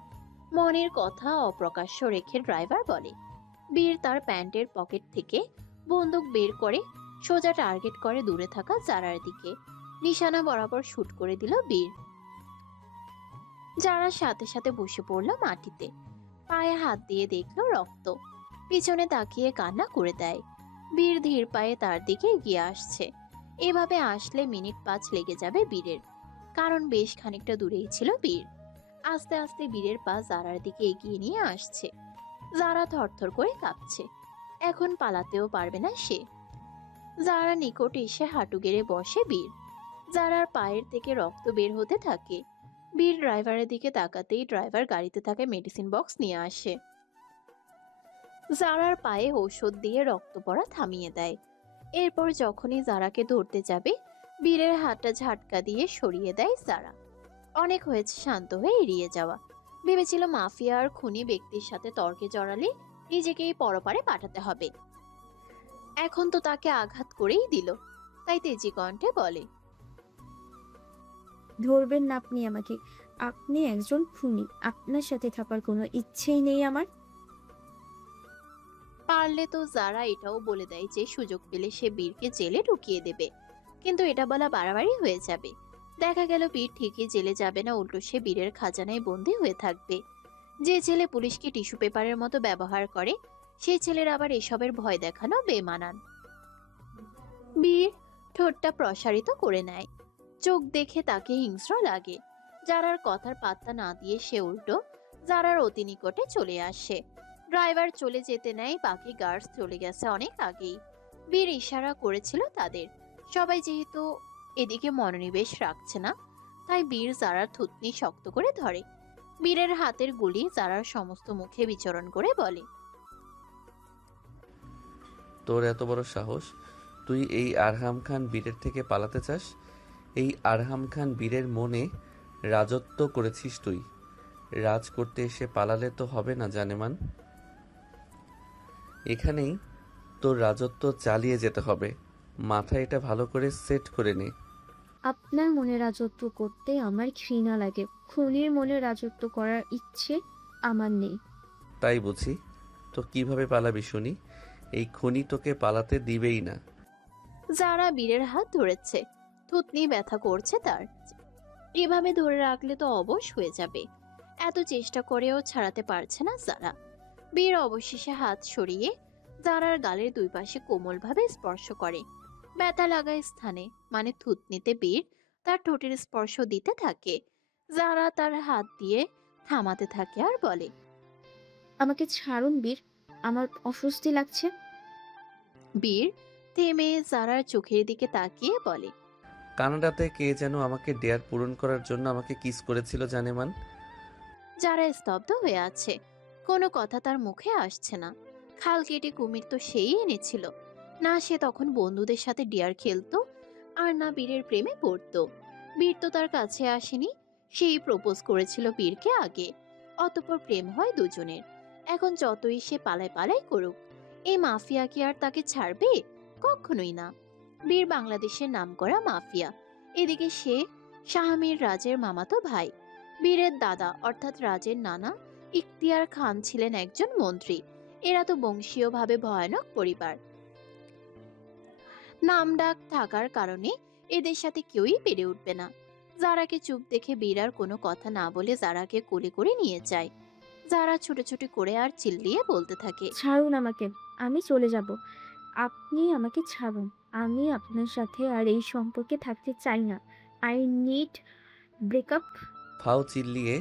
মনের কথা অপ্রকাশ্য রেখে ড্রাইভার বলে। বীর তার প্যান্টের পকেট থেকে বন্দুক বের করে সোজা টার্গেট করে দূরে থাকা জারার দিকে। নিশানা বরাবর শুট করে দিল বীর। জারার সাথে সাথে বসে পড়ল মাটিতে। পায়ে হাত দিয়ে দেখলো রক্ত। পিছনে তাকিয়ে কান্না করে দেয়। বীর ধীর পায়ে তার দিকে এগিয়ে আসছে। এভাবে আসলে মিনিট 5 লেগে যাবে বীরের, কারণ বেশ খানিকটা দূরেই ছিল বীর। আস্তে আস্তে বীরের পা জারার দিকে এগিয়ে নিয়ে আসছে। জারা থরথর করে কাঁপছে। এখন পালাতেও পারবে না সে। জারা নিকট এসে হাঁটু গেড়ে বসে বীর। জারার পায়ের থেকে রক্ত বের হতে থাকে। বীর ড্রাইভারের দিকে তাকাতেই ড্রাইভার গাড়িতে থাকা মেডিসিন বক্স নিয়ে আসে। জারার পায়ে ঔষধ দিয়ে রক্ত পড়া থামিয়ে দেয়। এরপর যখনই জারাকে ধরতে যাবে, বীরের হাতটা ঝাটকা দিয়ে সরিয়ে দেয় জারা। অনেক হয়েছে শান্ত হয়ে এড়িয়ে যাওয়া। ভেবেছিল মাফিয়া আর খুনি ব্যক্তির সাথে তর্কে জড়ালে নিজেকেই পরপারে পাঠাতে হবে। এখন তো তাকে আঘাত করেই দিল। তাই তেজি কণ্ঠে বলে, ধরবেন না আপনি আমাকে। আপনি একজন খুনি। আপনার সাথে থাকার কোনো ইচ্ছেই নেই আমার। পারলে তো যারা এটাও বলে দেয় যে সুযোগ পেলে সে বীরকে জেলে ঢুকিয়ে দেবে, কিন্তু এটা বলা বাড়াবাড়ি হয়ে যাবে। দেখা গেল বীর ঠিকই জেলে যাবে না, উল্টো সে বীরের খাজানায় বন্দী হয়ে থাকবে। যে ছেলে পুলিশকে টিস্যু পেপারের মতো ব্যবহার করে, সেই ছেলের আবার এসবের ভয় দেখানো বেমানান। বীর ঠোঁটটা প্রসারিত করে নেয়। চোখ দেখে তাকে হিংস্র লাগে। যারার কথার পাত্তা না দিয়ে সে উল্টো যারার অতি নিকটে চলে আসে। ড্রাইভার চলে যেতে নেয়, বাকি গার্ডস চলে গেছে অনেক আগেই। বীর ইশারা করেছিল তাদের। সবাই যেহেতু এদিকে মনোনিবেশ রাখছে না, তাই বীর জারার থুতনি শক্ত করে ধরে। বীরের হাতের গুলি জারার সমস্ত মুখে বিচরণ করে বলে, তোর এত বড় সাহস, তুই এই আরহাম খান বীরের থেকে পালাতে চাস? এই আরহাম খান বীরের মনে রাজত্ব করেছিস তুই। রাজ করতে এসে পালালে তো হবে না জানেমান। এখানেই তোর রাজত্ব চালিয়ে যেতে হবে। মাথায় এটা ভালো করে সেট করে নে। আপনার মনে রাজত্ব করতে আমার ঘৃণা লাগে। খুনির মনে রাজত্ব করার ইচ্ছে আমার নেই। তাই বুঝি? তো কিভাবে পালাবি শুনি? এই খুনি তোকে পালাতে দিবেই না। যারা বীরের হাত ধরেছে, থুতনি ব্যথা করছে তার। এভাবে ধরে রাখলে তো অবশ হয়ে যাবে। এত চেষ্টা করেও ছাড়াতে পারছে না যারা। বীর অবশেষে হাত সরিয়ে জারার গালের দুই পাশে কোমলভাবে স্পর্শ করে। ব্যথা লাগা স্থানে মানে থুতনিতে বীর তার ঠোঁটের স্পর্শ দিতে থাকে। যারা তার হাত দিয়ে থামাতে থাকে আর বলে, আমাকে ছাড়ুন বীর, আমার অস্বস্তি লাগছে। বীর থেমে জারার চোখের দিকে তাকিয়ে বলে, কানাডাতে কে যেন আমাকে ডেয়ার পূরণ করার জন্য আমাকে কিস করেছিল জানেমান। যারা স্তব্ধ হয়ে আছে। কোনো কথা তার মুখে আসছে না। খাল কেটে কুমির তো সেই এনেছিল না, সে তখন বন্ধুদের সাথে ডিয়ার খেলতো, আর না বীরের প্রেমে পড়তো। বীর তো তার কাছে আসেনি, সেই প্রপোজ করেছিল বীরকে আগে। অতঃপর প্রেম হয় দুজনের। এখন যতই সে পালায় পালায় করুক, এই মাফিয়া কি আর তাকে ছাড়বে? কখনোই না। বীর বাংলাদেশের নামকরা মাফিয়া। এদিকে সে শাহমীর রাজের মামাতো ভাই। বীরের দাদা অর্থাৎ রাজের নানা ইখতিয়ার খান ছিলেন একজন মন্ত্রী। এরা তো বংশীয়ভাবে ভয়ানক পরিবার। নামডাক থাকার কারণে এদের সাথে কেউই পেরে উঠবে না। জারাকে চুপ দেখে বীর আর কোনো কথা না বলে জারাকে কোলে করে নিয়ে যায়। যারা ছুটোছুটি করে আর চিল্লিয়ে বলতে থাকে, ছাড়ুন আমাকে, আমি চলে যাব। আপনি আমাকে ছাড়ুন। আমি আপনার সাথে আর এই সম্পর্কে থাকতে চাই না। I need breakup. ফাও চিল্লিয়ে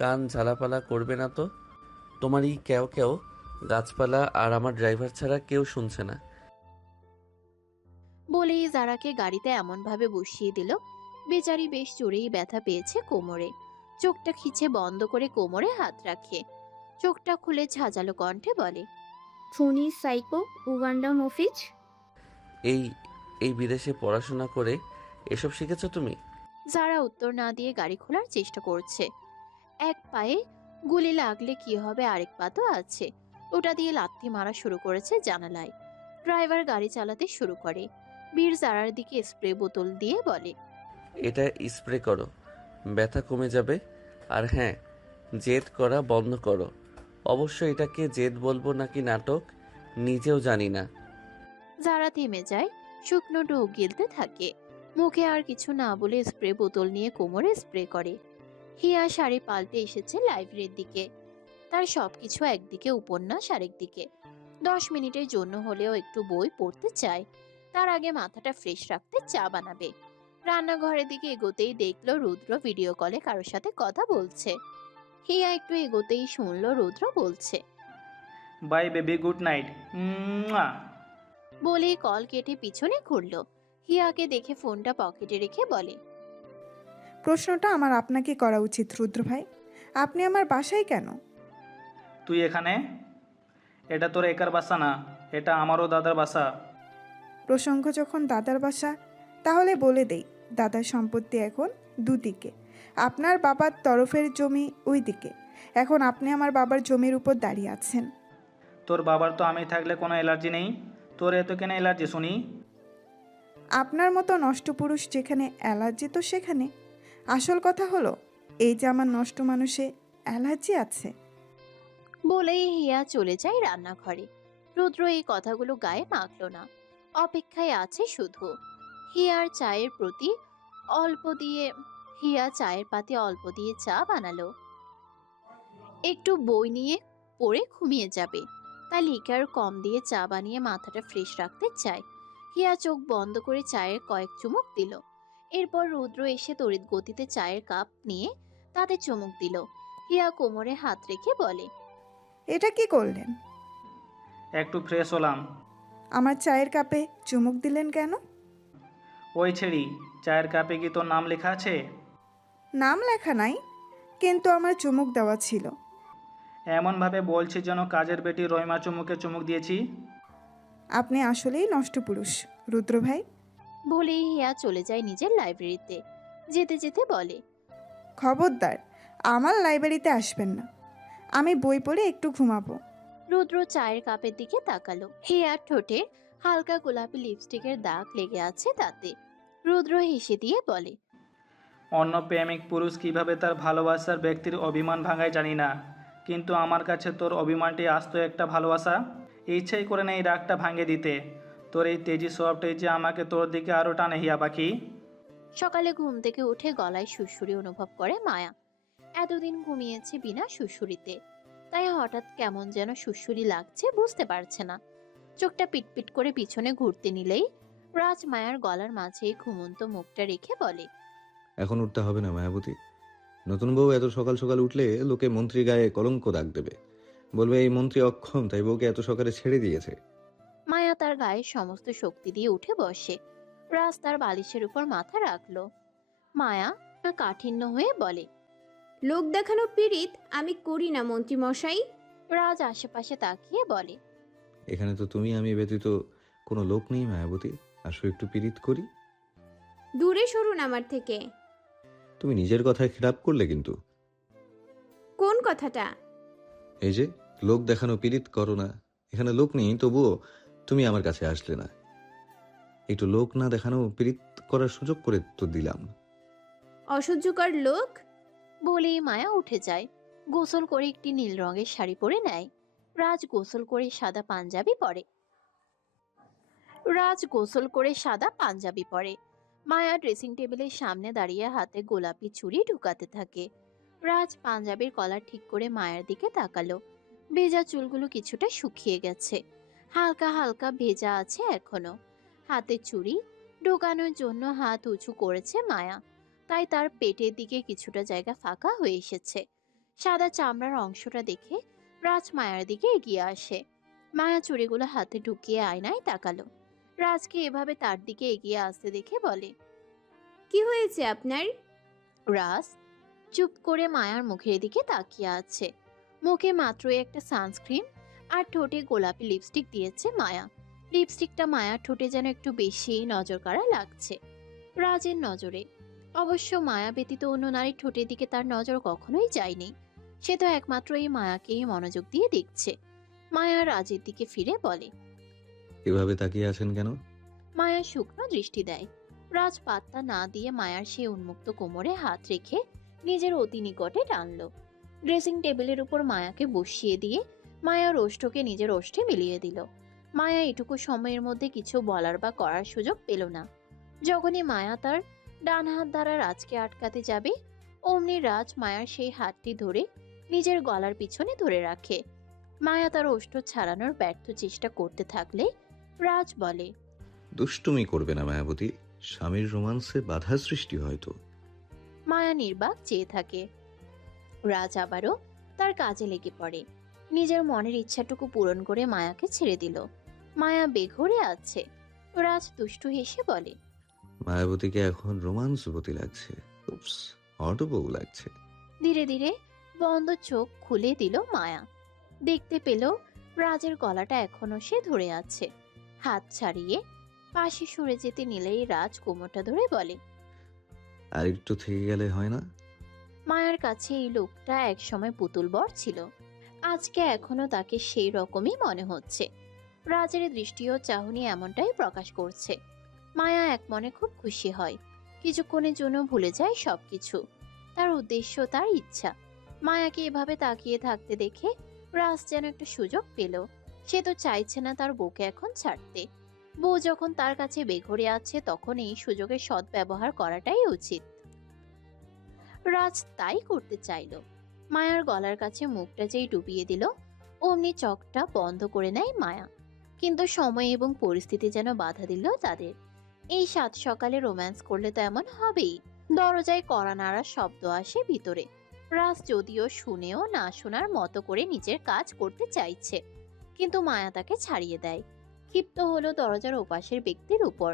কান ঝালাপালা করবে না তো। তোমার এই কেউ কেউ গাছপালা আর আমার ড্রাইভার ছাড়া কেউ শুনছে না। বলেই জারাকে গাড়িতে এমন ভাবে বসিয়ে দিল, বেচারি বেশ জোরেই ব্যথা পেয়েছে কোমরে। চোখটা খিচে বন্ধ করে কোমরে হাত রাখে। চোখটা খুলে ঝাঁঝালো কণ্ঠে বলে, খুনি, সাইকো, উগান্ডা মফিজ। এই এই বিদেশে পড়াশোনা করে এসব শিখেছো তুমি? যারা উত্তর না দিয়ে গাড়ি খোলার চেষ্টা করছে। এক পায়ে গুলি লাগলে কি হবে, আরেক পা তো আছে। ওটা দিয়ে লাথি মারা শুরু করেছে জানালায়। ড্রাইভার গাড়ি চালাতে শুরু করে। বীর জারার দিকে স্প্রে বোতল দিয়ে বলে, এটা স্প্রে করো, ব্যথা কমে যাবে। আর হ্যাঁ, জেদ করা বন্ধ করো। অবশ্য এটাকে জেদ বলবো নাকি নাটক নিজেও জানি না। যারা থেমে যায়। শুকনো ঢোক গিলতে থাকে। মুখে আর কিছু না বলে স্প্রে বোতল নিয়ে কোমরে স্প্রে করে। হিয়া শাড়ি পাল্টে এসেছে লাইব্রেরির দিকে। তার সবকিছু একদিকে, উপন্যাস আরেক দিকে। 10 মিনিটের জন্য হলেও একটু বই পড়তে চায়। তার আগে মাথাটা ফ্রেশ রাখতে চা বানাবে। রান্নাঘরের দিকে এগোতেই দেখলো রুদ্র ভিডিও কলে কারোর সাথে কথা বলছে। হিয়া একটু এগোতেই শুনলো রুদ্র বলছে, বাই বেবি, গুড নাইট। বলেই কল কেটে পিছনে ঘুরলো। হিয়াকে দেখে ফোনটা পকেটে রেখে বলে, প্রশ্নটা আমার আপনাকে করা উচিত রুদ্র ভাই। আপনি আমার বাসায় কেন? তুই এখানে? এটা তোর একার বাসা না, এটা আমারও দাদার বাসা। প্রসঙ্গ যখন দাদার বাসা, তাহলে বলে দেই, দাদার সম্পত্তি এখন দুদিকে। আপনার বাবার তরফের জমি ওই দিকে। এখন আপনি আমার বাবার জমির উপর দাঁড়িয়ে আছেন। তোর বাবার তো আমি থাকলে কোনো অ্যালার্জি নেই, তোর এত কেন অ্যালার্জি শুনি? আপনার মতো নষ্ট পুরুষ যেখানে, অ্যালার্জি তো সেখানে। আসল কথা হলো এই যে আমার নষ্ট মানুষে অ্যালার্জি আছে। বলেই হিয়া চলে যায় রান্নাঘরে। রুদ্র এই কথাগুলো গায়ে মাখলো না, অপেক্ষায় আছে শুধু। হিয়া চায়ের পাতে অল্প দিয়ে চা বানালো। একটু বই নিয়ে পড়ে ঘুমিয়ে যাবে, তাই লিকার কম দিয়ে চা বানিয়ে মাথাটা ফ্রেশ রাখতে চায়। হিয়া চোখ বন্ধ করে চায়ের কয়েক চুমুক দিল। এরপর রুদ্র এসে তড়িৎ গতিতে চায়ের কাপ নিয়ে তাতে চুমুক দিল। হিয়া কোমরে হাত রেখে বলে, এটা কি করলেন? একটু ফ্রেশ হলাম। আমার চায়ের কাপে চুমুক দিলেন কেন? ওই ছেড়ি, চায়ের কাপে কি তোর নাম লেখা আছে? নাম লেখা নাই, কিন্তু আমার চুমুক দেওয়া ছিল। এমনভাবে বলছি যেন কাজের বেটি রহিমা চুমুকে চুমুক দিয়েছি। আপনি আসলেই নষ্ট পুরুষ রুদ্র ভাই। বলেই হিয়া চলে যায় নিজের লাইব্রেরিতে। যেতে যেতে বলে, খবরদার আমার লাইব্রেরিতে আসবেন না, আমি বই পড়ে একটু ঘুমাবো। রুদ্র চায়ের কাপের দিকে তাকালো। হিয়ার ঠোঁটে হালকা গোলাপি লিপস্টিকের দাগ লেগে আছে তাতে। রুদ্র হেসে দিয়ে বলে, অন্য প্রেমিক পুরুষ কিভাবে তার ভালোবাসার ব্যক্তির অভিমান ভাঙায় জানি না, কিন্তু আমার কাছে তোর অভিমানটি আস্ত একটা ভালোবাসা। ইচ্ছেই করে না এই রাগটা ভাঙে দিতে। তোর এই তেজি স্বভাবটাই যে আমাকে তোর দিকে আরও টানে হিয়া পাখি। সকালে ঘুম থেকে উঠে গলায় সুড়সুড়ি অনুভব করে মায়া। এতদিন ঘুমিয়েছে বিনা সুড়সুড়িতে, তাই হঠাৎ কেমন যেন সুড়সুড়ি লাগছে বুঝতে পারছে না। চোখটা পিটপিট করে পিছনে ঘুরতে নিলেই রাজ মায়ার গলার মাঝে ঘুমন্ত মুখটা রেখে বলে, এখন উঠতে হবে না মায়াবতী। নতুন বউ এত সকাল সকাল উঠলে লোকে মন্ত্রী গায়ে কলঙ্ক দাগ দেবে, বলবে এই মন্ত্রী অক্ষম, তাই বউকে এত সকালে ছেড়ে দিয়েছে। মায়া তার গায়ে সমস্ত শক্তি দিয়ে উঠে বসে। রাজ তার বালিশের উপর মাথা রাখলো। মায়া কাঠিন্য হয়ে বলে, লোক দেখানো পীড়িত আমি করি না মন্ত্রী মশাই। রাজ আশেপাশে তাকিয়ে বলে, এখানে তো তুমি আমি ব্যতীত কোনো লোক নেই মায়াবতী, আসো একটু পীড়িত করি। দূরে সরুন আমার থেকে। তুমি নিজের কথায় খিলাপ করলে কিন্তু। কোন কথাটা? এই যে লোক দেখানো পীড়িত করো না, এখানে লোক নেই তবুও তুমি আমার কাছে আসলে না। একটু লোক না দেখানো পীড়িত করার সুযোগ করে তো দিলাম। অসহ্যকর লোক। বলেই মায়া উঠে যায়। গোসল করে একটি নীল রঙের শাড়ি পরে নেয়। রাজ গোসল করে সাদা পাঞ্জাবি পরে। মায়া ড্রেসিং টেবিলের সামনে দাঁড়িয়ে হাতে গোলাপি চুড়ি ঢুকাতে থাকে। রাজ পাঞ্জাবির কলার ঠিক করে মায়ের দিকে তাকালো। ভেজা চুলগুলো কিছুটা শুকিয়ে গেছে, হালকা হালকা ভেজা আছে এখনো। হাতে চুড়ি ঢোকানোর জন্য হাত উঁচু করেছে মায়া, তাই তার পেটের দিকে কিছুটা জায়গা ফাঁকা হয়ে এসেছে। সাদা চামড়ার অংশটা দেখে রাজ মায়ার দিকে এগিয়ে আসে। মায়া চুড়িগুলো হাতে ঢুকিয়ে আয়নায় তাকালো। রাজকে এভাবে তার দিকে এগিয়ে আসতে দেখে বলে, কি হয়েছে আপনার? রাজ চুপ করে মায়ার মুখের দিকে তাকিয়ে আছে। মুখে মাত্রই একটা সানস্ক্রিন আর ঠোঁটে গোলাপি লিপস্টিক দিয়েছে মায়া। লিপস্টিকটা মায়ার ঠোঁটে যেন একটু বেশি নজর কাড়া লাগছে রাজের নজরে। অবশ্য মায়া ব্যতীত অন্য নারীর ঠোঁটের দিকে তার নজর কখনোই যায়নি। সে তো একমাত্র এই মায়াকেই মনোযোগ দিয়ে দেখছে। মায়া রাজের দিকে ফিরে বলে, এভাবে তাকিয়ে আছেন কেন? মায়া শুকনো দৃষ্টি দেয়। রাজ পাত্তা না দিয়ে মায়ার সেই উন্মুক্ত কোমরে হাত রেখে নিজের অতি নিকটে টানলো। ড্রেসিং টেবিলের উপর মায়াকে বসিয়ে দিয়ে মায়ার ওষ্ঠকে নিজের ওষ্ঠে মিলিয়ে দিল। মায়া এটুকু সময়ের মধ্যে কিছু বলার বা করার সুযোগ পেল না। যখনই মায়া তার ডান হাত দ্বারা রাজকে আটকাতে যাবে, অমনি রাজ মায়ার সেই হাতটি ধরে নিজের গলার পিছনে ধরে রাখে। মায়া তার ওষ্ঠ ছাড়ানোর ব্যর্থ চেষ্টা করতে থাকলে রাজ বলে, দুষ্টুমি করবে না মায়াবতী, স্বামীর রোমান্সে বাধা সৃষ্টি হয়তো। মায়া নির্বাক চেয়ে থাকে। রাজ আবারও তার কাজে লেগে পড়ে। নিজের মনের ইচ্ছাটুকু পূরণ করে মায়াকে ছেড়ে দিল। মায়া বেঘরে আছে। রাজ দুষ্টু হেসে বলে, মায়াবতীকে এখন রোমান্সবতী লাগছে, উপস, হট বউ লাগছে। ধীরে ধীরে বন্ধ চোখ খুলে দিল মায়া। দেখতে পেল রাজের গলাটা এখনো সে ধরে আছে। হাত ছাড়িয়ে পাশে সরে যেতে নিলেই রাজ কোমরটা ধরে বলে, আর একটু থেকে গেলে হয় না? মায়ার কাছে এই লোকটা একসময় পুতুল বর ছিল। আজকে এখনো তাকে সেই রকমই মনে হচ্ছে। রাজের দৃষ্টি ও চাহনি এমনটাই প্রকাশ করছে। মায়া এক মনে খুব খুশি হয়। কিছুক্ষণের জন্য ভুলে যায় সবকিছু, তার উদ্দেশ্য, তার ইচ্ছা। মায়াকে এভাবে তাকিয়ে থাকতে দেখে রাজ যেন একটা সুযোগ পেল। সে তো চাইছে না তার বউকে এখন ছাড়তে। বউ যখন তার কাছে বেঘরে আছে, তখন এই সুযোগের সদ্ব্যবহার করাটাই উচিত। রাজ তাই করতে চাইল। মায়ার গলার কাছে মুখটা যেই ডুবিয়ে দিল, অমনি চোখটা বন্ধ করে নেয় মায়া। কিন্তু সময় এবং পরিস্থিতি যেন বাধা দিল তাদের। এই সাত সকালে রোম্যান্স করলে তো এমন হবেই। দরজায় কড়া নাড়ার শব্দ আসে ভিতরে। রাজ যদিও শুনেও না শোনার মতো করে নিজের কাজ করতে চাইছে, কিন্তু মায়া তাকে ছাড়িয়ে দেয়। ক্ষিপ্ত হলো দরজার ওপাশের ব্যক্তির উপর।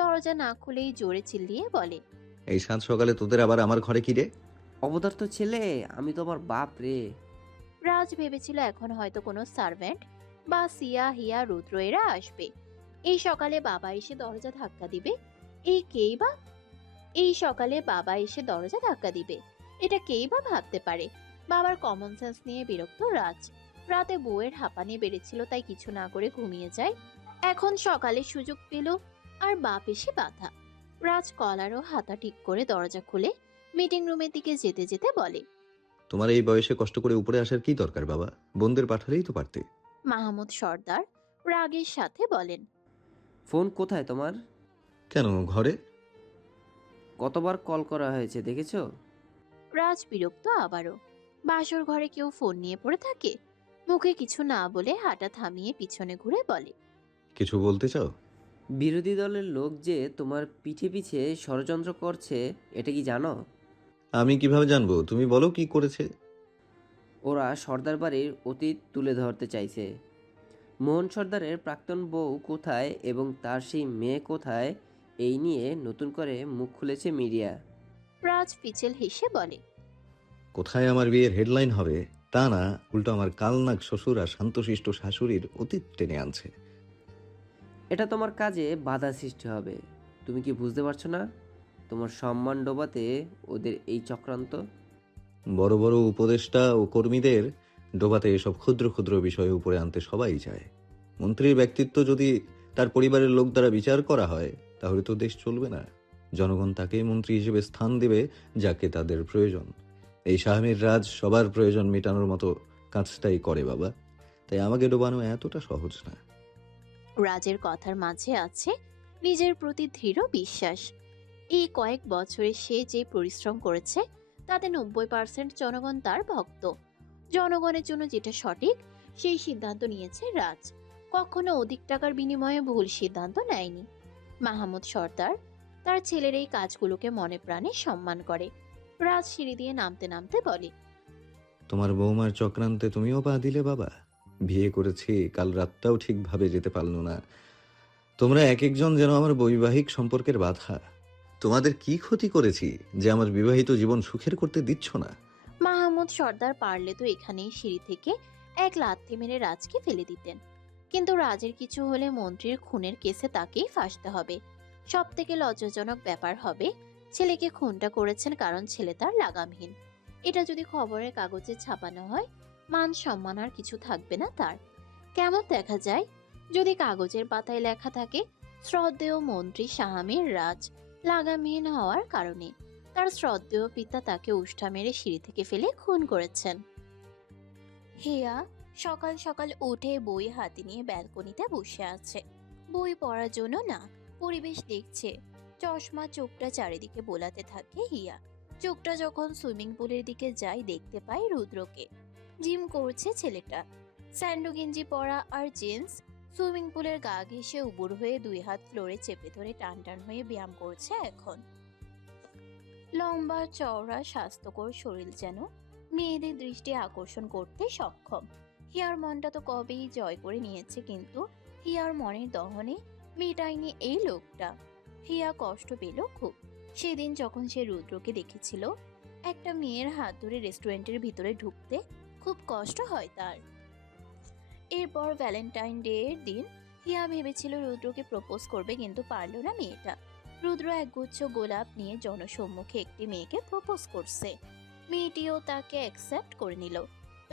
দরজা না খুলেই জোরে চিল্লিয়ে বলে, এই সাত সকালে তোদের আবার আমার ঘরে কি রে? অবতার তো ছেলে, আমি তো আমার বাপ রে। রাজ ভেবেছিল এখন হয়তো কোনো সার্ভেন্ট বা সিয়া হিয়া রুদ্র এরা আসবে। এই সকালে বাবা এসে দরজা ধাক্কা দিবে। এই সকালে বাবা এসে দরজা ধাক্কা দিবে, এটা কেই বা ভাবতে পারে? বাবার কমন সেন্স নিয়ে বিরক্ত রাজ। রাতে বউয়ের হাঁপানি বেড়েছিল, তাই কিছু না করে ঘুমিয়ে যায়। এখন সকালে সুযোগ পেল, আর বাপ এসে বাধা। রাজ কলার ও হাতা ঠিক করে দরজা খুলে মিটিং রুমের দিকে যেতে যেতে বলে, তোমার এই বয়সে কষ্ট করে উপরে আসার কি দরকার বাবা? বোনদের পাঠালেই তো পারতে। মাহমুদ সর্দার রাগের সাথে বলেন, ফোন কোথায় তোমার? কেন, ঘরে। কতবার কল করা হয়েছে দেখেছো? রাজ বিরক্ত আবারও। বাসর ঘরে কেউ ফোন নিয়ে পড়ে থাকে? মুখে কিছু না বলে হাঁটা থামিয়ে পিছনে ঘুরে বলে, কিছু বলতে চাও? বিরোধী দলের লোক যে তোমার পিছে পিছে ষড়যন্ত্র করছে, এটা কি জানো? আমি কিভাবে জানবো? তুমি বলো কি করেছে। ওরা সর্দার বাড়ির অতীত তুলে ধরতে চাইছে। মোহন সর্দারের প্রাক্তন বউ কোথায় এবং তার সেই মেয়ে কোথায়, এই নিয়ে নতুন করে মুখ খুলেছে মিডিয়া। রাজ পিছেল হেসে বলে, কোথায় আমার বিয়ের হেডলাইন হবে তা না, উল্টো আমার কালনাক শ্বশুর আর শান্তশিষ্ট শাশুড়ির অতীত টেনে আনছে। এটা তোমার কাজে বাধা সৃষ্টি হবে। তুমি কি বুঝতে পারছো না? তোমার সম্মান ডোবাতে ওদের এই চক্রান্ত। বড় বড় উপদেষ্টা ও কর্মীদের ডোবাতে এসব ক্ষুদ্র ক্ষুদ্র বিষয়ে উপরে আনতে সবাই চায়। মন্ত্রীর ব্যক্তিত্ব যদি তার পরিবারের লোক দ্বারা বিচার করা হয়, তাহলে তো দেশ চলবে না। জনগণ তাকেই মন্ত্রী হিসেবে স্থান দেবে যাকে তাদের প্রয়োজন। এই শাহমীর রাজ সবার প্রয়োজন মেটানোর মতো কাজটাই করে বাবা, তাই আমাকে ডোবানো এতটা সহজ না। রাজের কথার মাঝে আছে নিজের প্রতি দৃঢ় বিশ্বাস। এই কয়েক বছরে সে যে পরিশ্রম করেছে, তাতে 90% জনগণ তার ভক্ত। জনগণের জন্য যেটা সঠিক, সেই সিদ্ধান্ত নিয়েছে রাজ। কখনো অধিক টাকার বিনিময়ে ভুল সিদ্ধান্ত নেয়নি। মাহমুদ সর্দার তার ছেলের এই কাজগুলোকে মনে প্রাণে সম্মান করে। রাজ সিঁড়ি দিয়ে নামতে নামতে বলে, তোমার বৌমার চক্রান্তে তুমিও পা দিলে বাবা। বিয়ে করেছি, কাল রাতটাও ঠিকভাবে যেতে পারলো না। তোমরা এক একজন যেন আমার বৈবাহিক সম্পর্কের বাধা। তোমাদের কি ক্ষতি করেছি যে আমার বিবাহিত জীবন সুখের করতে দিচ্ছ না? মাহমুদ সর্দার পারলে তো এখানেই সিঁড়ি থেকে এক লাথি মেরে রাজকে ফেলে দিতেন, কিন্তু রাজের কিছু হলে মন্ত্রীর খুনের কেসে তাকেই ফাঁসতে হবে। সব থেকে লজ্জাজনক ব্যাপার হবে, ছেলেকে খুনটা করেছেন কারণ ছেলে তার লাগামহীন। এটা যদি খবরের কাগজে ছাপানো হয়, মান সম্মান আর কিছু থাকবে না তার। কেমন দেখা যায় যদি কাগজের পাতায় লেখা থাকে, শ্রদ্ধেয় মন্ত্রী শাহমীর রাজ লাগামহীন হওয়ার কারণে তার শ্রদ্ধেয় পিতা তাকে উষ্ঠা মেরে সিঁড়ি থেকে ফেলে খুন করেছেন। হেয়া সকাল সকাল উঠে বই হাতে নিয়ে ব্যালকনিতে বসে আছে। বই পড়ার জন্য না, পরিবেশ দেখছে। চশমা চোখটা চারিদিকে বোলাতে থাকে হিয়া। চোখটা যখন সুইমিং পুলের দিকে যায় দেখতে পায় রুদ্রকে। জিম করছে ছেলেটা, স্যান্ডো গেঞ্জি পরা আর জিন্স। সুইমিং পুলের গা ঘেঁষে উবুর হয়ে 2 হাত ফ্লোরে চেপে ধরে টান টান হয়ে ব্যায়াম করছে এখন। লম্বা চওড়া স্বাস্থ্যকর শরীর যেন মেয়েদের দৃষ্টি আকর্ষণ করতে সক্ষম। হিয়ার মনটা তো কবেই জয় করে নিয়েছে, কিন্তু হিয়ার মনের দহনে মেটায়নি এই লোকটা। হিয়া কষ্ট পেল খুব সেদিন যখন সে রুদ্রকে দেখেছিল। একটা মেয়ের হাত ধরে রেস্টুরেন্টের ভিতরে ঢুকতে খুব কষ্ট হয় তার। এরপর ভ্যালেন্টাইন ডে এর দিন হিয়া ভেবেছিল রুদ্রকে প্রপোজ করবে, কিন্তু পারল না মেয়েটা। রুদ্র একগুচ্ছ গোলাপ নিয়ে জনসম্মুখে একটি মেয়েকে প্রপোজ করছে। মেয়েটিও তাকে অ্যাকসেপ্ট করে নিল।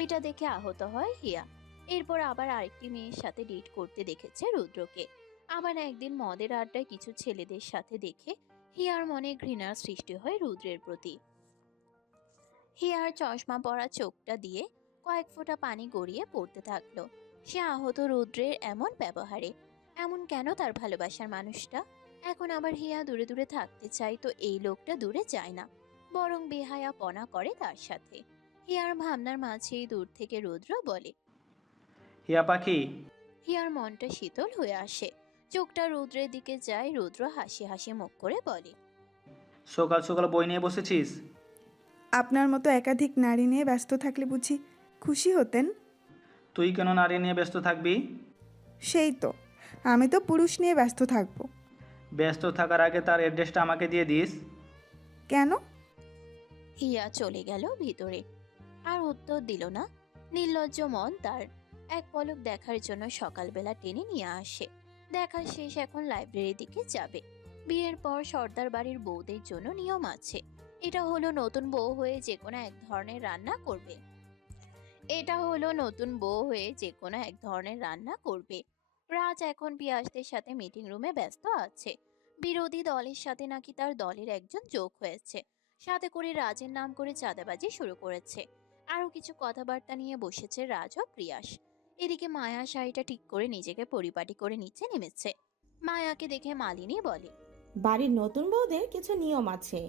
এটা দেখে আহত হয় হিয়া। এরপর আবার আরেকটি মেয়ের সাথে ডেট করতে দেখেছে রুদ্রকে। আবার একদিন মদের আড্ডায় কিছু ছেলেদের সাথে দেখে হিয়ার মনে ঘৃণার সৃষ্টি হয় রুদ্রের প্রতি। হিয়ার চশমা পরা চোখটা দিয়ে কয়েক ফোঁটা পানি গড়িয়ে পড়তে থাকলো। সে আহত রুদ্রের এমন ব্যবহারে। এমন কেন তার ভালোবাসার মানুষটা? এখন আবার হিয়া দূরে দূরে থাকতে চায়, তো এই লোকটা দূরে যায় না, বরং বেহায়াপনা করে তার সাথে। হিয়ার ভাবনার মাঝেই দূর থেকে রুদ্র বলে, হিয়া পাখি। হিয়ার মনটা শীতল হয়ে আসে। চোখটা রুদ্রের দিকে যায়। রুদ্র হাসি হাসি মুখ করে বলে, সকাল সকাল বই নিয়ে বসেছিস? আপনার মতো একাধিক নারী নিয়ে ব্যস্ত থাকলে বুঝি খুশি হতেন? তুই কেন নারী নিয়ে ব্যস্ত থাকবি? সেই তো, আমি তো পুরুষ নিয়ে ব্যস্ত থাকবো। ব্যস্ত থাকার আগে তার অ্যাড্রেসটা আমাকে দিয়ে দিস। কেন? হিয়া চলে গেল ভিতরে, আর উত্তর দিল না। নির্লজ্জ মন তার। এক পলক দেখার জন্য সকালবেলা টেনে নিয়ে আসে। দেখা শেষ, এখন লাইব্রেরির দিকে যাবে। বিয়ের পর সর্দার বাড়ির বউদের জন্য নিয়ম আছে। এটা হলো নতুন বউ হয়ে যে কোনো এক ধরনের রান্না করবে। রাজ এখন পিয়াসদের সাথে মিটিং রুমে ব্যস্ত আছে। বিরোধী দলের সাথে নাকি তার দলের একজন যোগ হয়েছে, সাথে করে রাজের নাম করে চাঁদাবাজি শুরু করেছে। আরো কিছু কথাবার্তা নিয়ে বসেছে রাজ ও প্রিয়াস। এদিকে মায়া শাড়িটা ঠিক করে নিজেকে পরিপাটি করে নিচে নেমেছে। মায়াকে দেখে মালিনী বলে, বাড়ির নতুন বউদের কিছু নিয়ম আছে।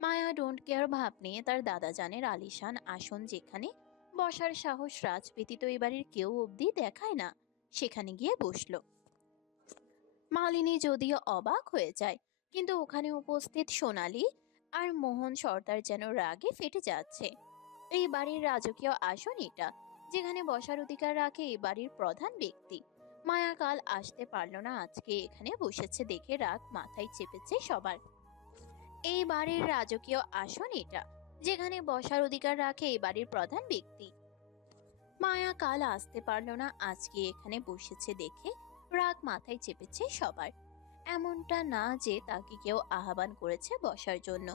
মায়া ডোন্ট কেয়ার ভাব নিয়ে তার দাদা জানের আলিশান আসন, যেখানে বসার সাহস রাজ ব্যতীত এ বাড়ির কেউ অবধি দেখায় না, সেখানে গিয়ে বসলো। মালিনী যদিও অবাক হয়ে যায়, কিন্তু ওখানে উপস্থিত সোনালি আর মোহন সর্দার যেন রাগে ফেটে যাচ্ছে। এই বাড়ির রাজকীয় আসন এটা, যেখানে বসার অধিকার রাখে এই বাড়ির প্রধান ব্যক্তি। মায়া কাল আসতে পারল না, আজকে এখানে বসেছে দেখে রাগ মাথায় চেপেছে সবার। এই বাড়ির রাজকীয় আসন এটা, যেখানে বসার অধিকার রাখে এই বাড়ির প্রধান ব্যক্তি। মায়া কাল আসতে পারল না, আজকে এখানে বসেছে দেখে রাগ মাথায় চেপেছে সবার। এমনটা না যে তাকে কেউ আহ্বান করেছে বসার জন্য।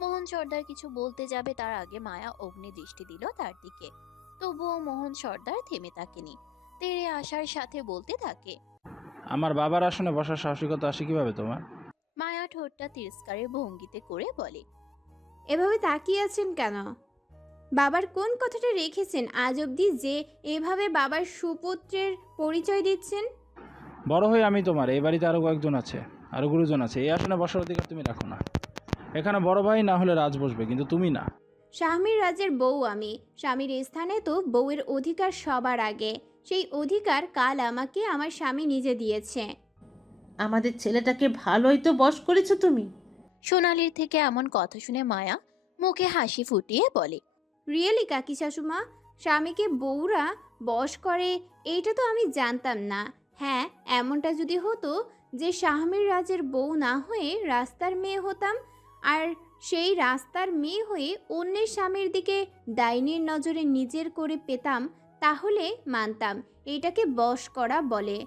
মোহন সর্দার কিছু বলতে যাবে তার আগে মায়া অগ্নি দৃষ্টি দিল তার দিকে। তবুও মোহন সর্দার থেমে থাকেনি, তেড়ে আসার সাথে বলতে থাকে, আমার বাবার আসনে বসার সাহসিকতা আসে কিভাবে তোমার? মায়া ঠোঁটটা তিরস্কারের ভঙ্গিতে করে বলে, এভাবে তাকিয়ে আছেন কেন? বাবার কোন কথাটা রেখেছেন আজ অবধি যে এভাবে বাবার সুপুত্রের পরিচয় দিচ্ছেন? বড় হয়ে আমি তোমার, এই বাড়িতে আরও কয়েকজন আছে, আরও গুরুজন আছে, এই আসনে বসার অধিকার তুমি রাখো না। এখানে বড় ভাই না হলে রাজ বসবে, কিন্তু তুমি না। স্বামীর রাজের বউ আমি, স্বামীর স্থানে তো বউয়ের অধিকার সবার আগে। সেই অধিকার কাল আমাকে আমার স্বামী নিজে দিয়েছে। আমাদের ছেলেটাকে ভালোই তো বশ করেছো তুমি। সোনালির থেকে এমন কথা শুনে মায়া মুখে হাসি ফুটিয়ে বলে, রিয়েলি কাকি শাশুমা, স্বামীকে বউরা বশ করে এইটা তো আমি জানতাম না। হ্যাঁ, এমনটা যদি হতো যে স্বামীর রাজের বউ না হয়ে রাস্তার মেয়ে হতাম, আর সেই রাস্তার মেয়ে হয়ে অন্যের স্বামীর দিকে ডাইনির নজরে নিজের করে পেতাম, তাহলে মানতাম এটাকে বশ করা বলে।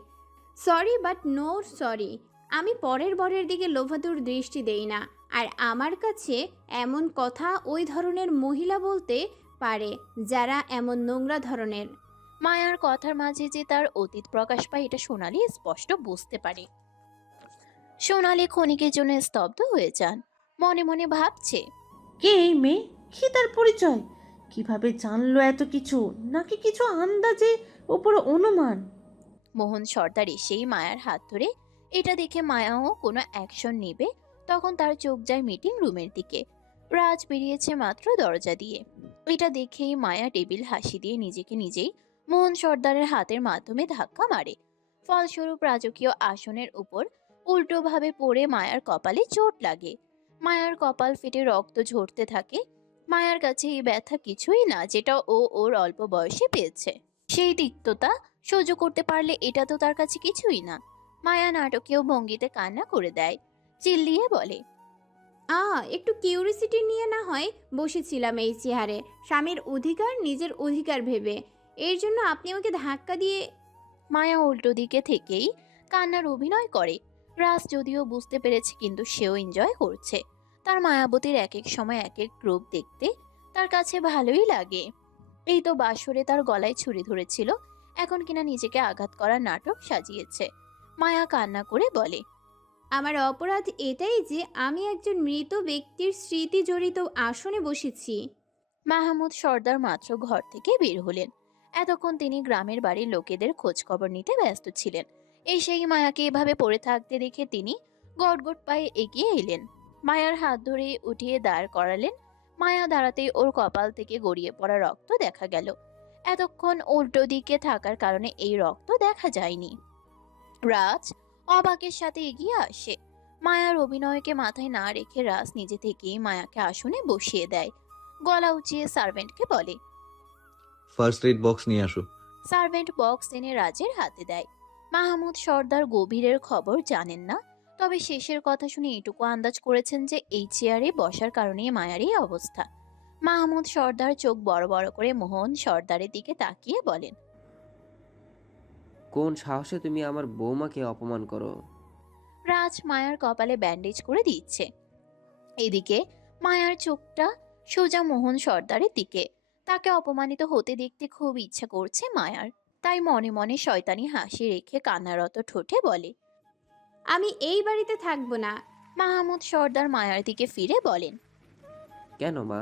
সরি বাট নো সরি, আমি পরের বরের দিকে লোভাতুর দৃষ্টি দেই না। আর আমার কাছে এমন কথা ওই ধরনের মহিলা বলতে পারে যারা এমন নোংরা ধরনের। মায়ার কথার মাঝে যে তার অতীত প্রকাশ পায় এটা সোনালি স্পষ্ট বুঝতে পারে। সোনালি ক্ষণিকের জন্য স্তব্ধ হয়ে যান, মনে মনে ভাবছে, কে এই মেয়ে? কি তার পরিচয়? কিভাবে জানলো এত কিছু? নাকি কিছু আন্দাজে ওপর অনুমান? মোহন সর্দার এসেই মায়ার হাত ধরে। এটা দেখে মায়াও কোনো অ্যাকশন নেবে তখন তার চোখ যায় মিটিং রুমের দিকে। রাজ বেরিয়েছে মাত্র দরজা দিয়ে। এটা দেখেই মায়া টেবিল হাসি দিয়ে নিজেকে নিজেই মোহন সর্দারের হাতের মাধ্যমে ধাক্কা মারে। ফলস্বরূপ রাজকীয় আসনের উপর উল্টোভাবে পড়ে মায়ার কপালে চোট লাগে। মায়ার কপাল ফেটে রক্ত ঝরতে থাকে। মায়ার কাছে এই ব্যথা কিছুই না, যেটা ও ওর অল্প বয়সে পেয়েছে। সেই তিক্ততা সহ্য করতে পারলে এটা তো তার কাছে কিছুই না। মায়া নাটকীয় ভঙ্গিতে কান্না করে দেয়, চিল্লিয়ে বলে, একটু কিউরিসিটি নিয়ে না হয় বসেছিলাম এই চেয়ারে, স্বামীর অধিকার নিজের অধিকার ভেবে। এর জন্য আপনি আমাকে ধাক্কা দিয়ে। মায়া উল্টো দিকে থেকেই কান্নার অভিনয় করে। রাজ যদিও বুঝতে পেরেছে, কিন্তু সেও এনজয় করছে। তার মায়াবতীর এক এক সময় এক এক রূপ দেখতে তার কাছে ভালোই লাগে। এই তো বাসরে তার গলায় ছুরি ধরেছিল, এখন কিনা নিজেকে আঘাত করার নাটক সাজিয়েছে। মায়া কান্না করে বলে, আমার অপরাধ এটাই যে আমি একজন মৃত ব্যক্তির স্মৃতি জড়িত আসনে বসেছি। মাহমুদ সর্দার মাত্র ঘর থেকে বের হলেন। এতক্ষণ তিনি গ্রামের বাড়ির লোকেদের খোঁজ খবর নিতে ব্যস্ত ছিলেন। এসেই মায়াকে এভাবে পড়ে থাকতে দেখে তিনি গটগট পায়ে এগিয়ে এলেন। মায়ার হাত ধরে উঠিয়ে দাঁড় করালেন। মায়া দাঁড়াতেই ওর কপাল থেকে গড়িয়ে পড়া রক্ত দেখা গেল। এতক্ষণ উল্টো দিকে থাকার কারণে এই রক্ত দেখা যায়নি। রাজ অবাকের সাথে এগিয়ে আসে। মায়ার অভিনয়কে মাথায় না রেখে রাজ নিজে থেকেই মায়াকে আসনে বসিয়ে দেয়। গলা উঁচিয়ে সার্ভেন্টকে বলে, ফার্স্ট এইড বক্স নিয়ে আসো। সার্ভেন্ট বক্স এনে রাজের হাতে দেয়। মাহমুদ সর্দার গভীরের খবর জানেন না, তবে শেষের কথা শুনে এটুকু আন্দাজ করেছেন যে এই চেয়ারে বসার কারণে মায়ার এই অবস্থা। মাহমুদ সর্দার চোখ বড় বড় করে মোহন সর্দারের দিকে তাকিয়ে বলেন, কোন সাহসে তুমি আমার বৌমাকে অপমান করো? রাজ মায়ার কপালে ব্যান্ডেজ করে দিচ্ছে। এদিকে মায়ার চোখটা সোজা মোহন সর্দারের দিকে। তাকে অপমানিত হতে দেখতে খুব ইচ্ছা করছে মায়ার, তাই মনে মনে শয়তানি হাসি রেখে কান্নারত ঠোঁটে বলে, আমি এই বাড়িতে থাকবো না। মাহমুদ সর্দার মায়ার দিকে ফিরে বলেন, কেন মা?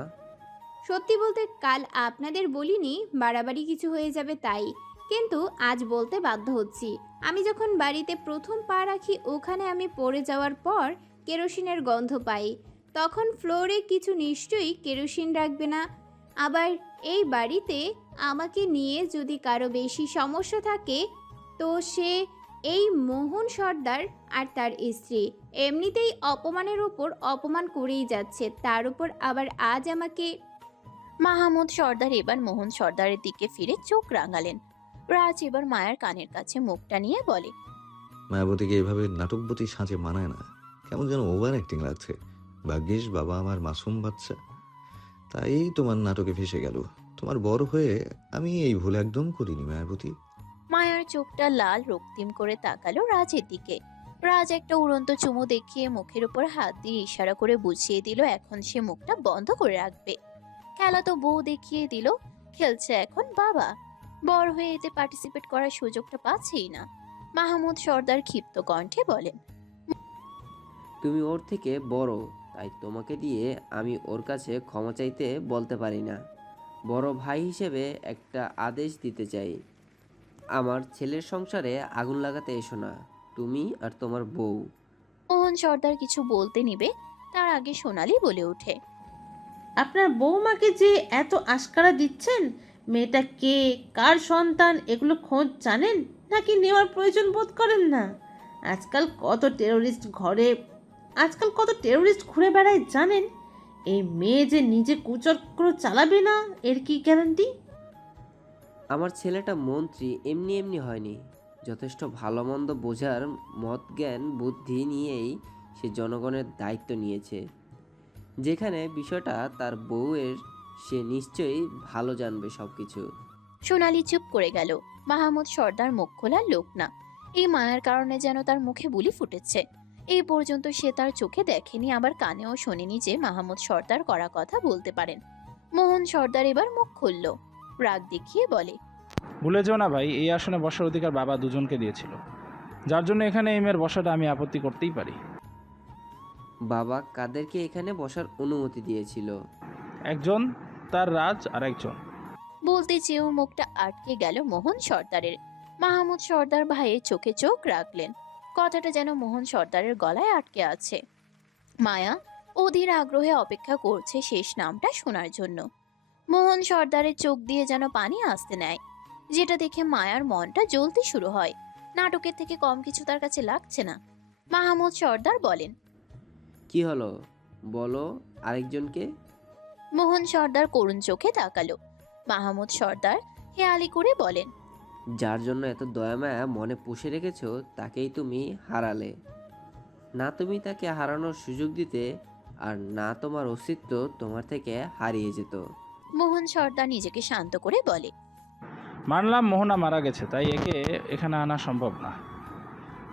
সত্যি বলতে কাল আপনাদের বলিনি বাড়াবাড়ি কিছু হয়ে যাবে তাই, কিন্তু আজ বলতে বাধ্য হচ্ছি। আমি যখন বাড়িতে প্রথম পা রাখি ওখানে আমি পড়ে যাওয়ার পর কেরোসিনের গন্ধ পাই। তখন ফ্লোরে কিছু নিশ্চয়ই কেরোসিন রাখবে না। আবার এই বাড়িতে আমাকে নিয়ে যদি কারো বেশি সমস্যা থাকে তো সে এই মোহন সর্দার আর তার স্ত্রী। এমনিতেই অপমানের ওপর অপমান করেই যাচ্ছে, তার উপর আবার আজ আমাকে। মাহমুদ সর্দার এবার মোহন সর্দারের দিকে ফিরে চোখ রাঙালেন। রাজ এবার মায়ের কানের কাছে মুখটা নিয়ে বলে, মায়াবতীকে এভাবে নাটকবতী সাঁচে মানায় না, কেমন যেন ওভার অ্যাক্টিং লাগছে। ভাগ্যিস বাবা আমার মাসুম বাচ্চা, তাই তোমার নাটকে ফেসে গেল। তোমার বড় হয়ে আমি এই ভুল একদম করিনি মায়াবতী। মায়ার চোখটা লাল রক্তিম করে তাকালো রাজের দিকে। রাজ একটা উড়ন্ত চুমু দেখিয়ে মুখের উপর হাত দিয়ে ইশারা করে বুঝিয়ে দিল এখন সে মুখটা বন্ধ করে রাখবে। খেলা তো বউ দেখিয়ে দিল, খেলছে এখন বাবা। বড় হয়ে এতে পার্টিসিপেট করার সুযোগটা পাচ্ছেই না। মাহমুদ সর্দার ক্ষিপ্ত কণ্ঠে বলেন, তুমি ওর থেকে বড়, তাই তোমাকে দিয়ে আমি ওর কাছে ক্ষমা চাইতে বলতে পারি না। বড় ভাই হিসেবে একটা আদেশ দিতে চাই, আমার ছেলের সংসারে আগুন লাগাতে এসো না, তুমি আর তোমার বউ। মোহন সর্দার কিছু বলতে নিবে তার আগে সোনালি বলে ওঠে, আপনার বৌমাকে যে এত আশকারা দিচ্ছেন, মেয়েটা কে, কার সন্তান, এগুলো খোঁজ জানেন নাকি নেওয়ার প্রয়োজন বোধ করেন না? আজকাল কত টেরোরিস্ট ঘুরে বেড়ায় জানেন? এই মেয়ে যে নিজে কুচক্র চালাবে না এর কি গ্যারান্টি? আমার ছেলেটা মন্ত্রী এমনি এমনি হয়নি, যথেষ্ট ভালো মন্দ বোঝার মত জ্ঞান বুদ্ধি নিয়েই সে জনগণের দায়িত্ব নিয়েছে। যেখানে বিষয়টা তার বউয়ের, সে নিশ্চয়ই ভালো জানবে সবকিছু। সোনালি চুপ করে গেল। মাহমুদ সর্দার মুখ খোলার লোক না। এই মায়ের কারণে যেন তার মুখে বুলি ফুটেছে। এই পর্যন্ত সে তার চোখে দেখেনি, আবার কানেও শোনেনি যে মাহমুদ সর্দার করা কথা বলতে পারেন। মোহন সর্দার এবার মুখ খুলল, রাগ দেখিয়ে বলে, ভুলে যেও না ভাই, এই আসনে বসার অধিকার বাবা দুজনকে দিয়েছিল, যার জন্য এখানে এই মেয়ের বসাটা আমি আপত্তি করতেই পারি। বাবা কাদেরকে এখানে বসার অনুমতি দিয়েছিল? একজন আক্তার, রাজ আর একজন। বলতে চেয়েও মুখটা আটকে গেল মোহন সর্দারের। মাহমুদ সর্দার ভাইয়ের চোখে চোখ রাখলেন। কথাটা যেন মোহন সর্দারের গলায় আটকে আছে। মায়া অধীর আগ্রহে অপেক্ষা করছে শেষ নামটা শোনার জন্য। মোহন সর্দারের চোখ দিয়ে যেন পানি আসতে নেয়, যেটা দেখে মায়ার মনটা জ্বলতে শুরু হয়। নাটকের থেকে কম কিছু তার কাছে লাগছে না। মাহমুদ সর্দার বলেন, কি হলো বলো আরেকজনকে? মোহন সর্দার করুণ চোখে তাকালো। মাহমুদ সর্দার হেয়ালি করে বলেন, যার জন্য এত দয়া মায়া মনে পুষে রেখেছো তাকেই তুমি হারালে। না তুমি তাকে হারানোর সুযোগ দিতে, আর না তোমার অস্তিত্ব তোমার থেকে হারিয়ে যেত। মোহন সর্দার নিজেকে শান্ত করে বলে, মানলাম মোহনা মারা গেছে, তাই একে এখানে আনা সম্ভব না,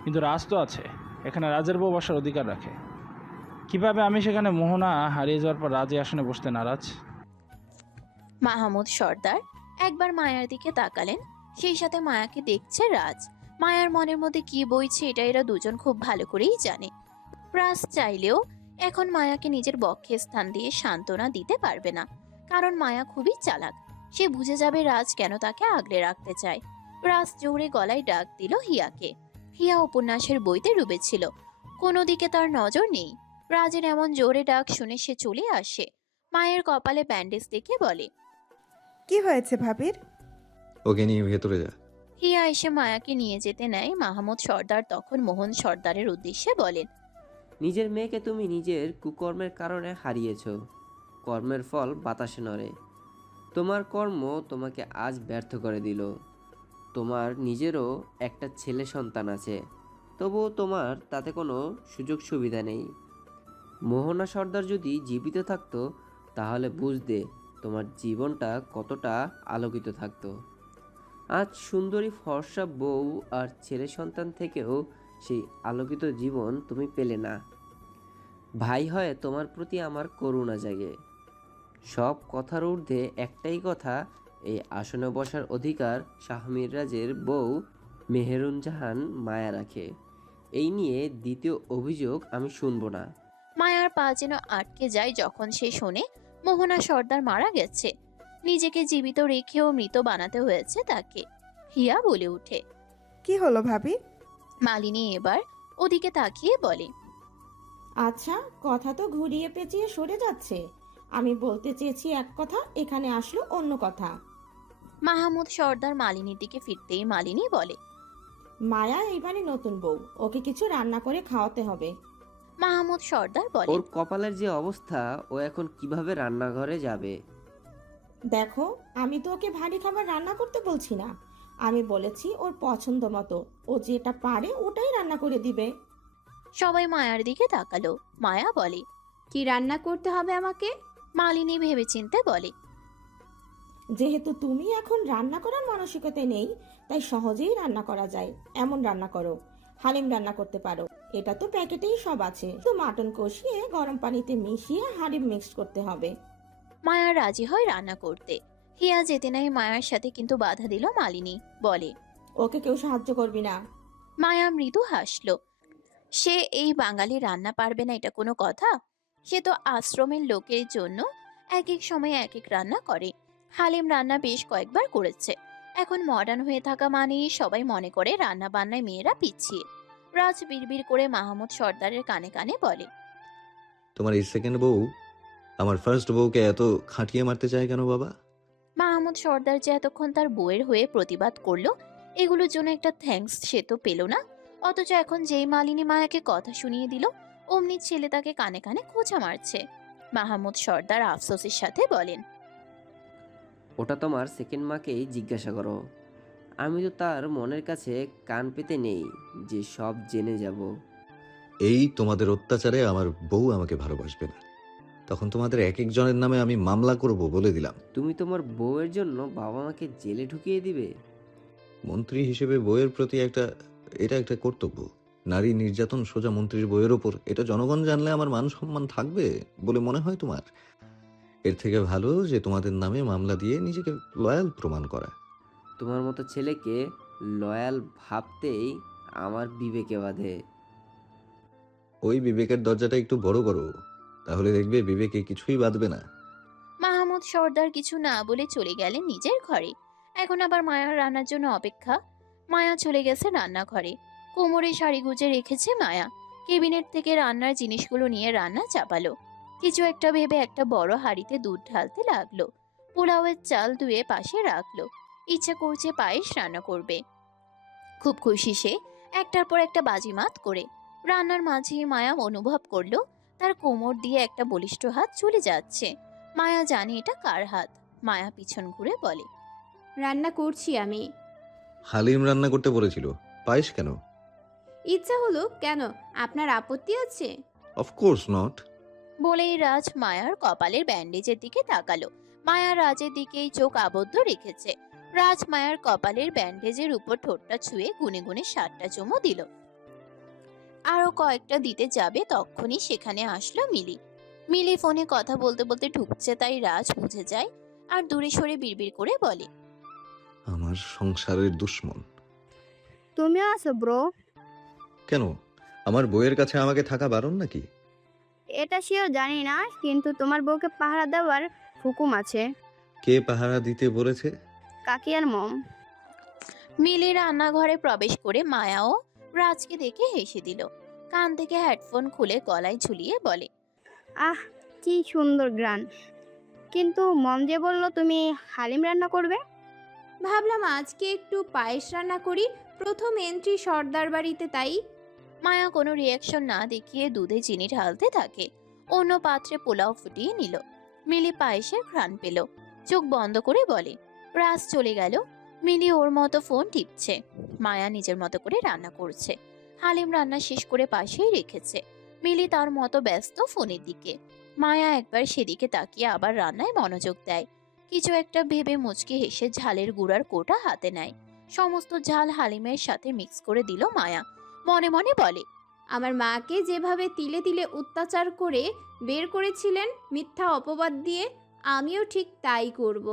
কিন্তু রাজ তো আছে। এখানে রাজের বউ বসার অধিকার রাখে। কিভাবে আমি সেখানে মোহনা হারিয়ে যাওয়ার পর রাজে আসনে বসতে নারাজ? মাহমুদ সর্দার একবার মায়ার দিকে তাকালেন, সেই সাথে মায়াকে দেখছে রাজ। মায়ার মনের মধ্যে কি বইছে এটা এরা দুজন খুব ভালো করেই জানে। রাজ চাইলেও এখন মায়াকে নিজের বক্ষে স্থান দিয়ে সান্ত্বনা দিতে পারবে না, কারণ মায়া খুবই চালাক। সে বুঝে যাবে রাজ কেন তাকে আগলে রাখতে চায়। রাজ জোরে গলায় ডাক দিল হিয়াকে। হিয়া উপন্যাসের বইতে ডুবেছিল, কোনো দিকে তার নজর নেই। রাজের এমন জোরে ডাক শুনে সে চলে আসে। মায়ের কপালে ব্যান্ডেজ দেখে বলে, কি হয়েছে ভাবির? ওকে নিয়ে ভেতরে যা। হিয়া এসে মায়াকে নিয়ে যেতে নেয়। মাহমুদ সর্দার তখন মোহন সর্দারের উদ্দেশ্যে বলেন, নিজের মেয়েকে তুমি নিজের কুকর্মের কারণে হারিয়েছ। কর্মের ফল বাতাসে নড়ে। তোমার কর্ম তোমাকে আজ ব্যর্থ করে দিল। তোমার নিজেরও একটা ছেলে সন্তান আছে, তবুও তোমার তাতে কোনো সুযোগ সুবিধা নেই। মোহনা সর্দার যদি জীবিত থাকতো তাহলে বুঝতে তোমার জীবনটা কতটা আলোকিত থাকতো। আজ সুন্দরী ফর্সা বউ আর ছেলে সন্তান থেকেও সেই আলোকিত জীবন তুমি পেলে না। ভাই হয়ে তোমার প্রতি আমার করুণা জাগে। সব কথার ঊর্ধ্বে একটাই কথা, এই আসনে বসার অধিকার শাহ মিরাজের বউ মেহেরুন জাহান মায়া রাখে। এই নিয়ে দ্বিতীয় অভিযোগ আমি শুনবো না। মায়ার পা যেন আটকে যায় যখন সে শোনে মোহনা সর্দার মারা গেছে। নিজেকে জীবিত রেখেও মৃত বানাতে হয়েছে তাকে। হিয়া বলে ওঠে, কি হলো ভাবি? মালিনী এবার ওদিকে তাকিয়ে বলে, আচ্ছা, কথা তো ঘুরিয়ে পেঁচিয়ে সরে যাচ্ছে। আমি বলতে চেয়েছি এক কথা, এখানে আসলো অন্য কথা। মাহমুদ সর্দার মালিনীর দিকে ফিরতেই মালিনী বলে, মায়া এইবারই নতুন বউ, ওকে কিছু রান্না করে খাওয়াতে হবে। মাহমুদ সর্দার বলে, ওর কপালের যে অবস্থা, ও এখন কিভাবে রান্নাঘরে যাবে? দেখো, আমি তো ওকে ভারী খাবার রান্না করতে বলছি না। আমি বলেছি ওর পছন্দ মতো ও যেটা পারে ওটাই রান্না করে দিবে। সবাই মায়ার দিকে তাকালো। মায়া বলে, কি রান্না করতে হবে আমাকে? মালিনী ভেবেচিন্তে বলে, যেহেতু তুমি এখন রান্না করার মানসিকতায় নেই, তাই সহজেই রান্না করা যায় এমন রান্না করো। হালিম রান্না করতে পারো, এটা তো প্যাকেটেই সব আছে। তো মাটন কষিয়ে গরম পানিতে মিশিয়ে হালিম মিক্স করতে হবে। মায়া রাজি হয় রান্না করতে। হিয়া যেতে নাই মায়ার সাথে, কিন্তু বাধা দিল মালিনী। বলে, ওকে কেউ সাহায্য করবি না। মায়া মৃদু হাসলো। সে এই বাঙালি রান্না পারবে না এটা কোনো কথা? সে তো আশ্রমের লোকের জন্য এক এক সময় এক এক রান্না করে। হালিম রান্না বেশ কয়েকবার করেছে। এখন মডার্ন হয়ে থাকা মানেই সবাই মনে করে রান্না বান্নায় মেয়েরা পিছিয়ে। রাজ বিড়বিড় করে মাহমুদ সর্দারের কানে কানে বলে, তোমার এই সেকেন্ড বউ আমার ফার্স্ট বউকে এত খাটিয়ে মারতে চায় কেন বাবা? মাহমুদ সর্দার যে এতক্ষণ তার বউয়ের হয়ে প্রতিবাদ করলো, এগুলোর জন্য একটা থ্যাঙ্কস সে তো পেল না। অথচ এখন যেই মালিনী মায়াকে কথা শুনিয়ে দিল, অমনি ছেলে তাকে কানে কানে খোঁচা মারছে। মাহমুদ সর্দার আফসোসের সাথে বলেন, ওটা তোমার সেকেন্ড মাকেই জিজ্ঞাসা করো। আমি তো তার মনের কাছে কান পেতে নেই যে সব জেনে যাব। এই তোমাদের অত্যাচারে আমার বউ আমাকে ভালোবাসবে না, তখন তোমাদের এক একজনের নামে আমি মামলা করব বলে দিলাম। তুমি তোমার বউয়ের জন্য বাবা মাকে জেলে ঢুকিয়ে দিবে? মন্ত্রী হিসেবে বউয়ের প্রতি এটা একটা কর্তব্য। নারী নির্যাতন সোজা মন্ত্রীর বউয়ের ওপর, এটা জনগণ জানলে আমার মান সম্মান থাকবে বলে মনে হয় তোমার? এর থেকে ভালো যে তোমাদের নামে মামলা দিয়ে নিজেকে লয়াল প্রমাণ করা। তোমার মতো ছেলেকে লয়াল ভাবতেই আমার বিবেকে বাধে। ওই বিবেকের দরজাটা একটু বড় করো, তাহলে দেখবে বিবেকে কিছুই বাঁধবে না। মাহমুদ মাহমুদ সর্দার কিছু না বলে চলে গেলেন নিজের ঘরে। এখন আবার মায়ার রান্নার জন্য অপেক্ষা। মায়া চলে গেছে রান্নাঘরে। কোমরে শাড়ি গুজে রেখেছে মায়া। কেবিনেট থেকে রান্নার জিনিসগুলো নিয়ে রান্না চাপালো। কিছু একটা ভেবে একটা বড় হাঁড়িতে দুধ ঢালতে লাগলো। পোলাওয়ের চাল ধুয়ে পাশে রাখলো। ইচ্ছা করছে পায়েস রান্না করবে। খুব খুশি সে, একটার পর একটা বাজিমাত করে। রান্নার মাঝেই মায়া অনুভব করলো তার কোমর দিয়ে একটা বলিষ্ঠ হাত চলে যাচ্ছে। মায়া জানে এটা কার হাত। মায়া পিছন ঘুরে বলে, রান্না করছি আমি। হালিম রান্না করতে বলেছিল, পায়েস কেন? ইচ্ছা হলো। কেন, আপনার আপত্তি আছে? Of course not. বলেই রাজ মায়ার কপালের ব্যান্ডেজের দিকে তাকালো। মায়া রাজের দিকেই চোখ আবদ্ধ রেখেছে। রাজ মায়ার কপালের ব্যান্ডেজের উপর ঠোঁটটা ছুঁয়ে গুনে গুনে 7টা চুমো দিল। আরো কয়েকটা দিতে যাবে তখনই সেখানে আসলো মিলি। মিলি ফোনে কথা বলতে বলতে ঢুকছে, তাই রাজ বুঝে যায় আর দূরে সরে বিড়বিড় করে বলে, আমার সংসারের দুশ্মন। তুমিও আছো ব্রো? কেন, আমার বইয়ের কাছে আমাকে থাকা বারণ নাকি? এটা শিওর জানি না, কিন্তু তোমার বউকে পাহারা দেওয়ার হুকুম আছে। কে পাহারা দিতে বলেছে? কাকি আর মম। মিলি রান্নাঘরে প্রবেশ করে মায়াও রাজকে দেখে হেসে দিল। কান থেকে হেডফোন খুলে গলায় ঝুলিয়ে বলে, আহ, কি সুন্দর গ্রান। কিন্তু মম যে বললো তুমি হালিম রান্না করবে। ভাবলাম আজকে একটু পায়েস রান্না করি, প্রথম এন্ট্রি সর্দার বাড়িতে, তাই। মায়া কোনো রিয়াকশন না দেখিয়ে দুধে চিনি ঢালতে থাকে। অন্য পাত্রে পোলাও ফুটিয়ে নিল। মিলি পায়েসের ঘ্রাণ পেল, চোখ বন্ধ করে বলে। রাজ চলে গেল। মিলি ওর মতো ফোন টিপছে। মায়া নিজের মতো করে রান্না করছে। হালিম রান্না শেষ করে পাশেই রেখেছে। মিলি তার মতো ব্যস্ত ফোনের দিকে। মায়া একবার সেদিকে তাকিয়ে আবার রান্নায় মনোযোগ দেয়। কিছু একটা ভেবে মুচকি হেসে ঝালের গুঁড়ার কোটা হাতে নেয়। সমস্ত ঝাল হালিমের সাথে মিক্স করে দিল মায়া। মনে মনে বলে, আমার মাকে যেভাবে তিলে তিলে অত্যাচার করে বের করেছিলেন মিথ্যা অপবাদ দিয়ে, আমিও ঠিক তাই করব।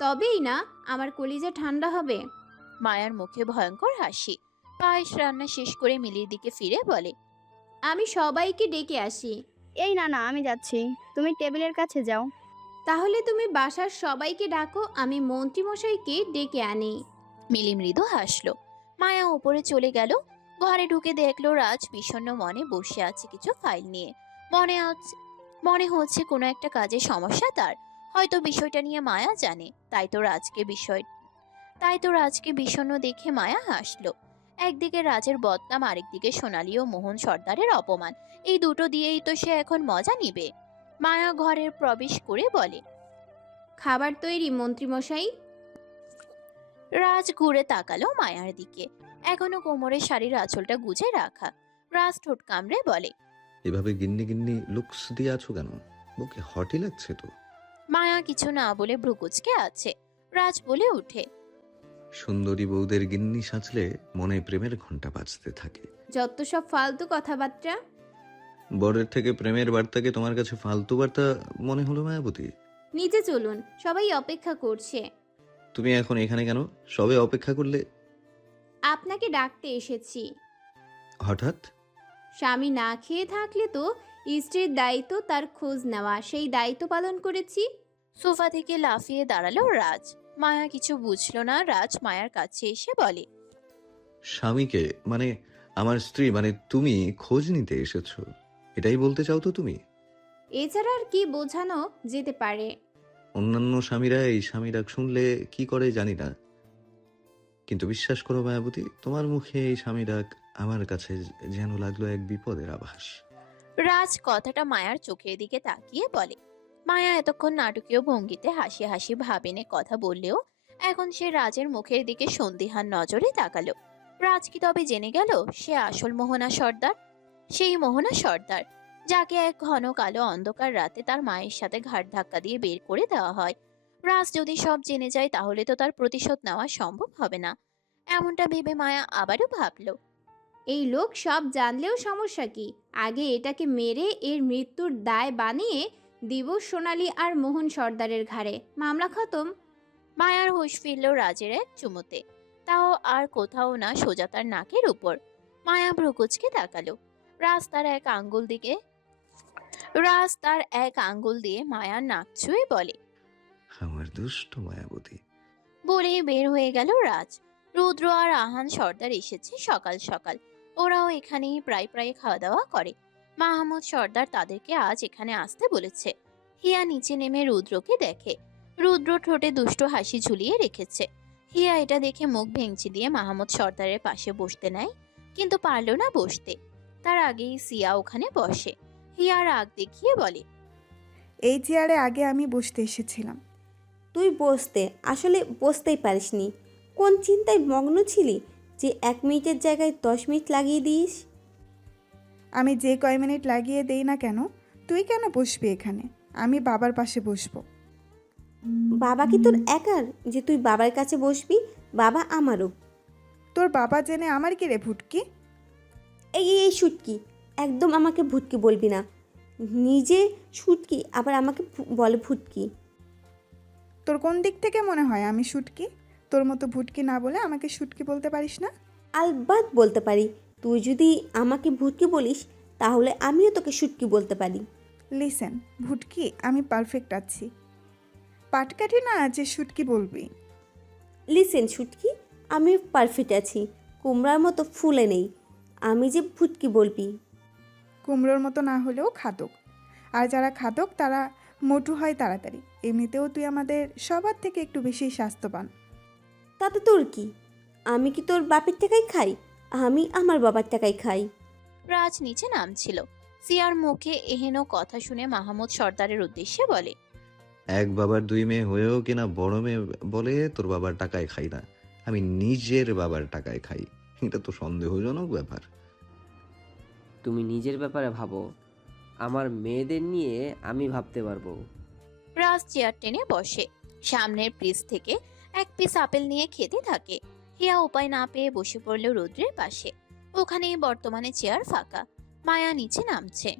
তবেই না আমার কলিজা ঠান্ডা হবে। মায়ার মুখে ভয়ঙ্কর হাসি। পায়েস রান্না শেষ করে মিলির দিকে ফিরে বলে, আমি সবাইকে ডেকে আসি। এই না না, আমি যাচ্ছি, তুমি টেবিলের কাছে যাও। তাহলে তুমি বাসার সবাইকে ডাকো, আমি মন্ত্রীমশাইকে ডেকে আনি। মিলি মৃদু হাসলো। মায়া উপরে চলে গেল। ঘরে ঢুকে দেখলো রাজ বিষণ্ণ মনে বসে আছে কিছু ফাইল নিয়ে। মনে হচ্ছে কোনো একটা কাজে সমস্যা তার। হয়তো বিষয়টা নিয়ে মায়া জানে, তাই তো রাজকে বিষণ্ণ দেখে মায়া হাসলো। একদিকে রাজের বদনাম, আরেকদিকে সোনালী ও মোহন সর্দারের অপমান। এই দুটো দিয়েই তো সে এখন মজা নিবে। মায়া ঘরে প্রবেশ করে বলে, খাবার তৈরি মন্ত্রীমশাই। রাজ ঘুরে তাকালো মায়ার দিকে। এখনো কোমরের শাড়ির আঁচলটা গুজে রাখা। রাজ ঠোঁট কামড়ে বলে, এভাবে গিন্নি গিন্নি লুকস দিয়ে আছো কেন? বুকে হটই লাগছে তো। মায়া কিছু না বলে ভ্রুকুচকে আছে। রাজ বলে উঠে, সুন্দরী বউদের গিন্নি সাজলে মনে প্রেমের ঘন্টা বাজতে থাকে। যত সব ফালতু কথাবার্তা। বরের থেকে প্রেমের বার্তাকে তোমার কাছে ফালতু বার্তা মনে হলো মায়াবতী? নিচে চলুন, সবাই অপেক্ষা করছে। তুমি এখন এখানে কেন? সবে অপেক্ষা করলে। আপনাকে ডাকতে এসেছি। হঠাৎ? স্বামী না খেয়ে থাকলে তো স্ত্রীর দায়িত্ব তার খোঁজ নেওয়া, সেই দায়িত্ব পালন করেছি। সোফা থেকে লাফিয়ে দাঁড়ালো রাজ। মায়া কিছু বুঝলো না। রাজ মায়ার কাছে এসে বলে, স্বামীকে মানে আমার স্ত্রী মানে তুমি খোঁজ নিতে এসেছো, এটাই বলতে চাও তো তুমি? এছাড়া আর কি বোঝানো যেতে পারে? অন্যান্য স্বামীরা এই স্বামী ডাক শুনলে কি করে জানি না, কিন্তু বিশ্বাস করো মায়াবতী, তোমার মুখে এই স্বামী ডাক আমার কাছে যেন লাগলো এক বিপদের আভাস। রাজ কথাটা মায়ার চোখের দিকে তাকিয়ে বলে। মায়া এতক্ষণ নাটকীয় ভঙ্গিতে হাসি হাসি ভাবেনে কথা বললেও এখন সে রাজের মুখের দিকে সন্দিহান নজরে তাকালো। রাজ কি তবে জেনে গেল সে আসল মোহনা সর্দার? সেই মোহনা সর্দার যাকে এক ঘন কালো অন্ধকার রাতে তার মায়ের সাথে ঘাট ধাক্কা দিয়ে বের করে দেওয়া হয়। রাজ যদি সব জেনে যায় তাহলে তো তার প্রতিশোধ নেওয়া সম্ভব হবে না। এমনটা ভেবে মায়া আবারও ভাবলো, এই লোক সব জানলেও সমস্যা কি? আগে এটাকে মেরে এর মৃত্যুর দায় বানিয়ে দিব সোনালী আর মোহন সর্দারের ঘাড়ে, মামলা খতম। মায়ার হুঁশ ফিরল রাজের এক চুমুতে, তাও আর কোথাও না, সোজা তার নাকের উপর। মায়া ভ্রুকুচকে তাকালো। রাজ তার এক আঙ্গুল দিয়ে মায়ার নাক ছুঁয়ে বলে, আমার দুষ্ট মায়াবতী। বলেই বের হয়ে গেল রাজ। রুদ্র আর আহান সর্দার এসেছে সকাল সকাল। ওরাও এখানেই প্রায় প্রায় খাওয়া দাওয়া করে। মাহমুদ সর্দার তাদেরকে আজ এখানে আসতে বলেছে। হিয়া নিচে নেমে রুদ্রকে দেখে। রুদ্র ঠোঁটে দুষ্ট হাসি ঝুলিয়ে রেখেছে। হিয়া এটা দেখে মুখ ভেঙচি দিয়ে মাহমুদ সর্দারের পাশে বসতে নেয়, কিন্তু পারল না বসতে। তার আগেই সিয়া ওখানে বসে। হিয়া রাগ দেখিয়ে বলে, এই চেয়ারে আগে আমি বসতে এসেছিলাম। তুই বসতে আসলে বসতেই পারিসনি। কোন চিন্তায় মগ্ন ছিলি যে 1 মিনিটের জায়গায় 10 মিনিট লাগিয়ে দিস? আমি যে কয় মিনিট লাগিয়ে দেই না কেন, তুই কেন বসবি এখানে? আমি বাবার পাশে বসবো। বাবা কি তোর একার যে তুই বাবার কাছে বসবি? বাবা আমারও। তোর বাবা জেনে আমার কি রে ভুটকি? এই শুটকি, একদম আমাকে ভুটকি বলবি না। নিজে শুটকি আবার আমাকে বলে ভুটকি। তোর কোন দিক থেকে মনে হয় আমি শুটকি? তোর মতো ভুটকি না বলে আমাকে শুটকি বলতে পারিস না? আলবাত বলতে পারি। তুই যদি আমাকে ভুটকি বলিস তাহলে আমিও তোকে শুটকি বলতে পারি। লিসেন ভুটকি, আমি পারফেক্ট আছি। পাটকাঠি না যে শুটকি বলবি। লিসেন শুটকি, আমি পারফেক্ট আছি। কুমড়ার মতো ফুলে নেই। আমি যে ভুটকি বলবি। কুমড়োর মতো না হলেও খাদক। আর যারা খাদক তারা মোটু হয় তাড়াতাড়ি। এমনিতেও তুই আমাদের সবার থেকে একটু বেশি স্বাস্থ্যবান। তাতে তোর কি? আমি কি তোর বাপের টাকায় খাই? আমি আমার বাবার টাকায় খাই। রাজ নিচে নামছিল। সিয়ার মুখে এহেন কথা শুনে মাহমুদ সর্দারের উদ্দেশ্যে বলে, এক বাবার 2 মেয়ে হয়েও কিনা বড় মেয়ে বলে তোর বাবার টাকায় খাই না, আমি নিজের বাবার টাকায় খাই। এটা তো সন্দেহজনক ব্যাপার। তুমি নিজের ব্যাপারে ভাবো, আমার মেয়েদের নিয়ে আমি ভাবতে পারবো। রাজ চেয়ার টেনে বসে। সামনের ফ্রিজ থেকে এক পিস আপেল নিয়ে খেতে থাকে। হিয়া উপায় না পেয়ে বসে পড়ল রুদ্রের পাশে। ওখানেই বর্তমানে চেয়ার ফাঁকা। মায়া নিচে নামছে।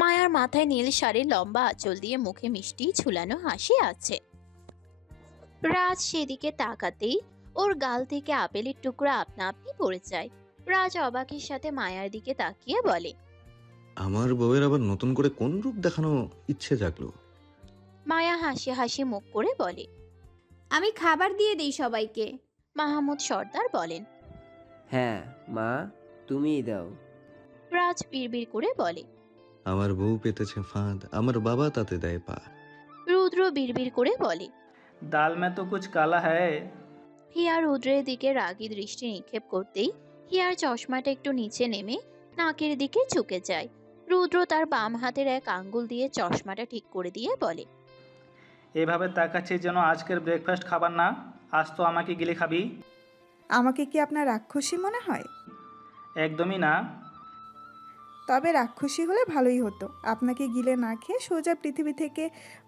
মায়ার মাথায় নীল শাড়ির লম্বা আঁচল দিয়ে মুখে মিষ্টি ঝুলানো হাসি আছে। রাজ সেদিকে তাকাতেই ওর গাল থেকে আপেলের টুকরা আপনা আপনি পড়ে যায়। রাজ অবাকের সাথে মায়ার দিকে তাকিয়ে বলে, আমার বউয়ের আবার নতুন করে কোন রূপ দেখানো ইচ্ছে জাগলো? মায়া হাসি হাসি মুখ করে বলে, আমি খাবার দিয়ে দেই সবাইকে। মাহমুদ সর্দার বলেন, হ্যাঁ মা, তুমিই দাও। রাজ বিড়বিড় করে বলে, আমার বউ পেতেছে ফাঁদ, আমার বাবা তাতে দেয় পা। রুদ্র বিড়বিড় করে বলে, दाल में तो कुछ काला है। হিয়া রুদ্রের দিকে রাগী দৃষ্টি নিক্ষেপ করতেই হিয়ার চশমাটা একটু নিচে নেমে নাকের দিকে ঝুঁকে যায়। রুদ্র তার বাম হাতের এক আঙ্গুল দিয়ে চশমাটা ঠিক করে দিয়ে বলে, এভাবে তাকাচ্ছিস যেন আজকের ব্রেকফাস্ট খাবার না। আজ তো আমাকে গিলে খাবি। আমাকে কি আপনার রাক্ষসী মনে হয়? একদমই না। তবে রাক্ষসী হলে ভালোই হতো। আপনাকে গিলে না খেয়ে সোজা পৃথিবী থেকে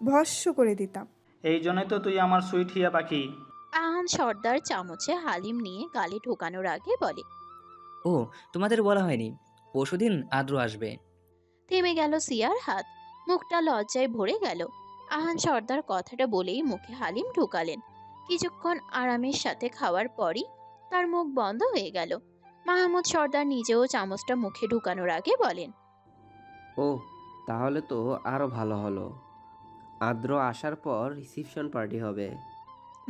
ভস্ম করে দিতাম। এই জন্যই তো তুই আমার সুইট হিয়া পাখি। আহান সর্দার চামচে হালিম নিয়ে গালে ঢোকানোর আগে বলে, ও, তোমাদের বলা হয়নি পরশুদিন আদ্র আসবে। থেমে গেল সিয়ার হাত। মুখটা লজ্জায় ভরে গেল। আহান সর্দার কথাটা বলেই মুখে হালিম ঢুকালেন। কিছুক্ষণ আরামের সাথে খাওয়ার পরই তার মুখ বন্ধ হয়ে গেল। মাহমুদ সর্দার নিজেও চামচটা মুখে ঢুকানোর আগে বলেন, ও, তাহলে তো আরো ভালো হলো। আদ্র আসার পর রিসিপশন পার্টি হবে।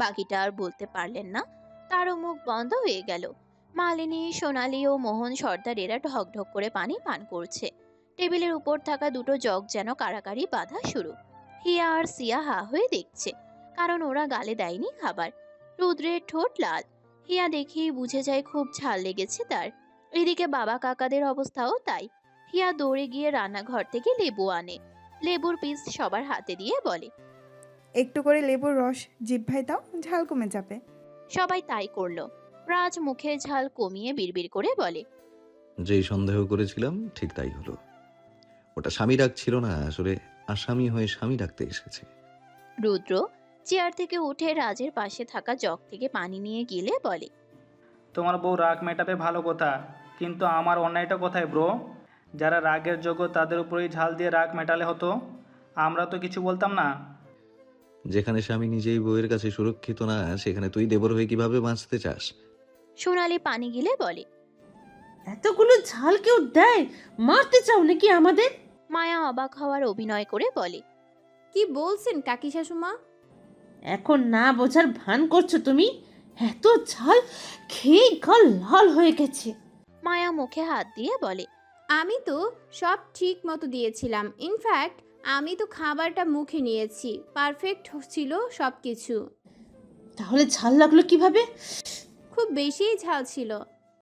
বাকিটা আর বলতে পারলেন না। তারও মুখ বন্ধ হয়ে গেল। মালিনী, সোনালি ও মোহন সর্দার এরা ঢকঢক করে পানি পান করছে। টেবিলের উপর থাকা দুটো জগ যেন কাড়াকাড়ি বাঁধা শুরু। হিয়া আর সিয়া হা হয়ে দেখছে, কারণ ওরা গালে দেয়নি খাবার। রুদ্রের ঠোঁট লাল। হিয়া দেখেই বুঝে যায় খুব ঝাল লেগেছে তার। এদিকে বাবা কাকাদের অবস্থাও তাই। হিয়া দৌড়ে গিয়ে রান্নাঘর থেকে লেবু আনে। লেবুর পিস সবার হাতে দিয়ে বলে, একটু করে লেবুর রস জিহ্বায় দাও, ঝাল কমে যাবে। সবাই তাই করলো। রাজ মুখের ঝাল কমিয়ে বিড়বিড় করে বলে, যেই সন্দেহ করেছিলাম ঠিক তাই হলো। ওটা স্বামী ডাক ছিল না, আসলে আসামি হয়ে স্বামী ডাকতে এসেছে। রুদ্র চেয়ার থেকে উঠে রাজের পাশে থাকা জগ থেকে পানি নিয়ে গিলে বলে, তোমার বউ রাগ মেটাবে ভালো কথা, কিন্তু আমার অন্যায়টা কোথায় ব্রো? যারা রাগের যোগ্য তাদের উপরেই ঝাল দিয়ে রাগ মেটালে হতো। আমরা তো কিছু বলতাম না। যেখানে স্বামী নিজেই বউয়ের কাছে সুরক্ষিত না, সেখানে তুই দেবর হয়ে কিভাবে বাঁচতে চাস? সোনালি পানি গিলে বলে, এতগুলো ঝাল কেউ দেয়? মারতে চাও নাকি আমাদের? মায়া অবাক হওয়ার অভিনয় করে বলে, কি বলছেন কাকি শাশুমা? এখন না বোঝার ভান করছো তুমি? এত ঝাল খেয়ে গাল লাল হয়ে গেছে। মায়া মুখে হাত দিয়ে বলে, আমি তো সব ঠিক মতো দিয়েছিলাম। ইনফ্যাক্ট আমি তো খাবারটা মুখে নিয়েছি, পারফেক্ট ছিল সব কিছু। তাহলে ঝাল লাগলো কিভাবে? খুব বেশিই ঝাল ছিল।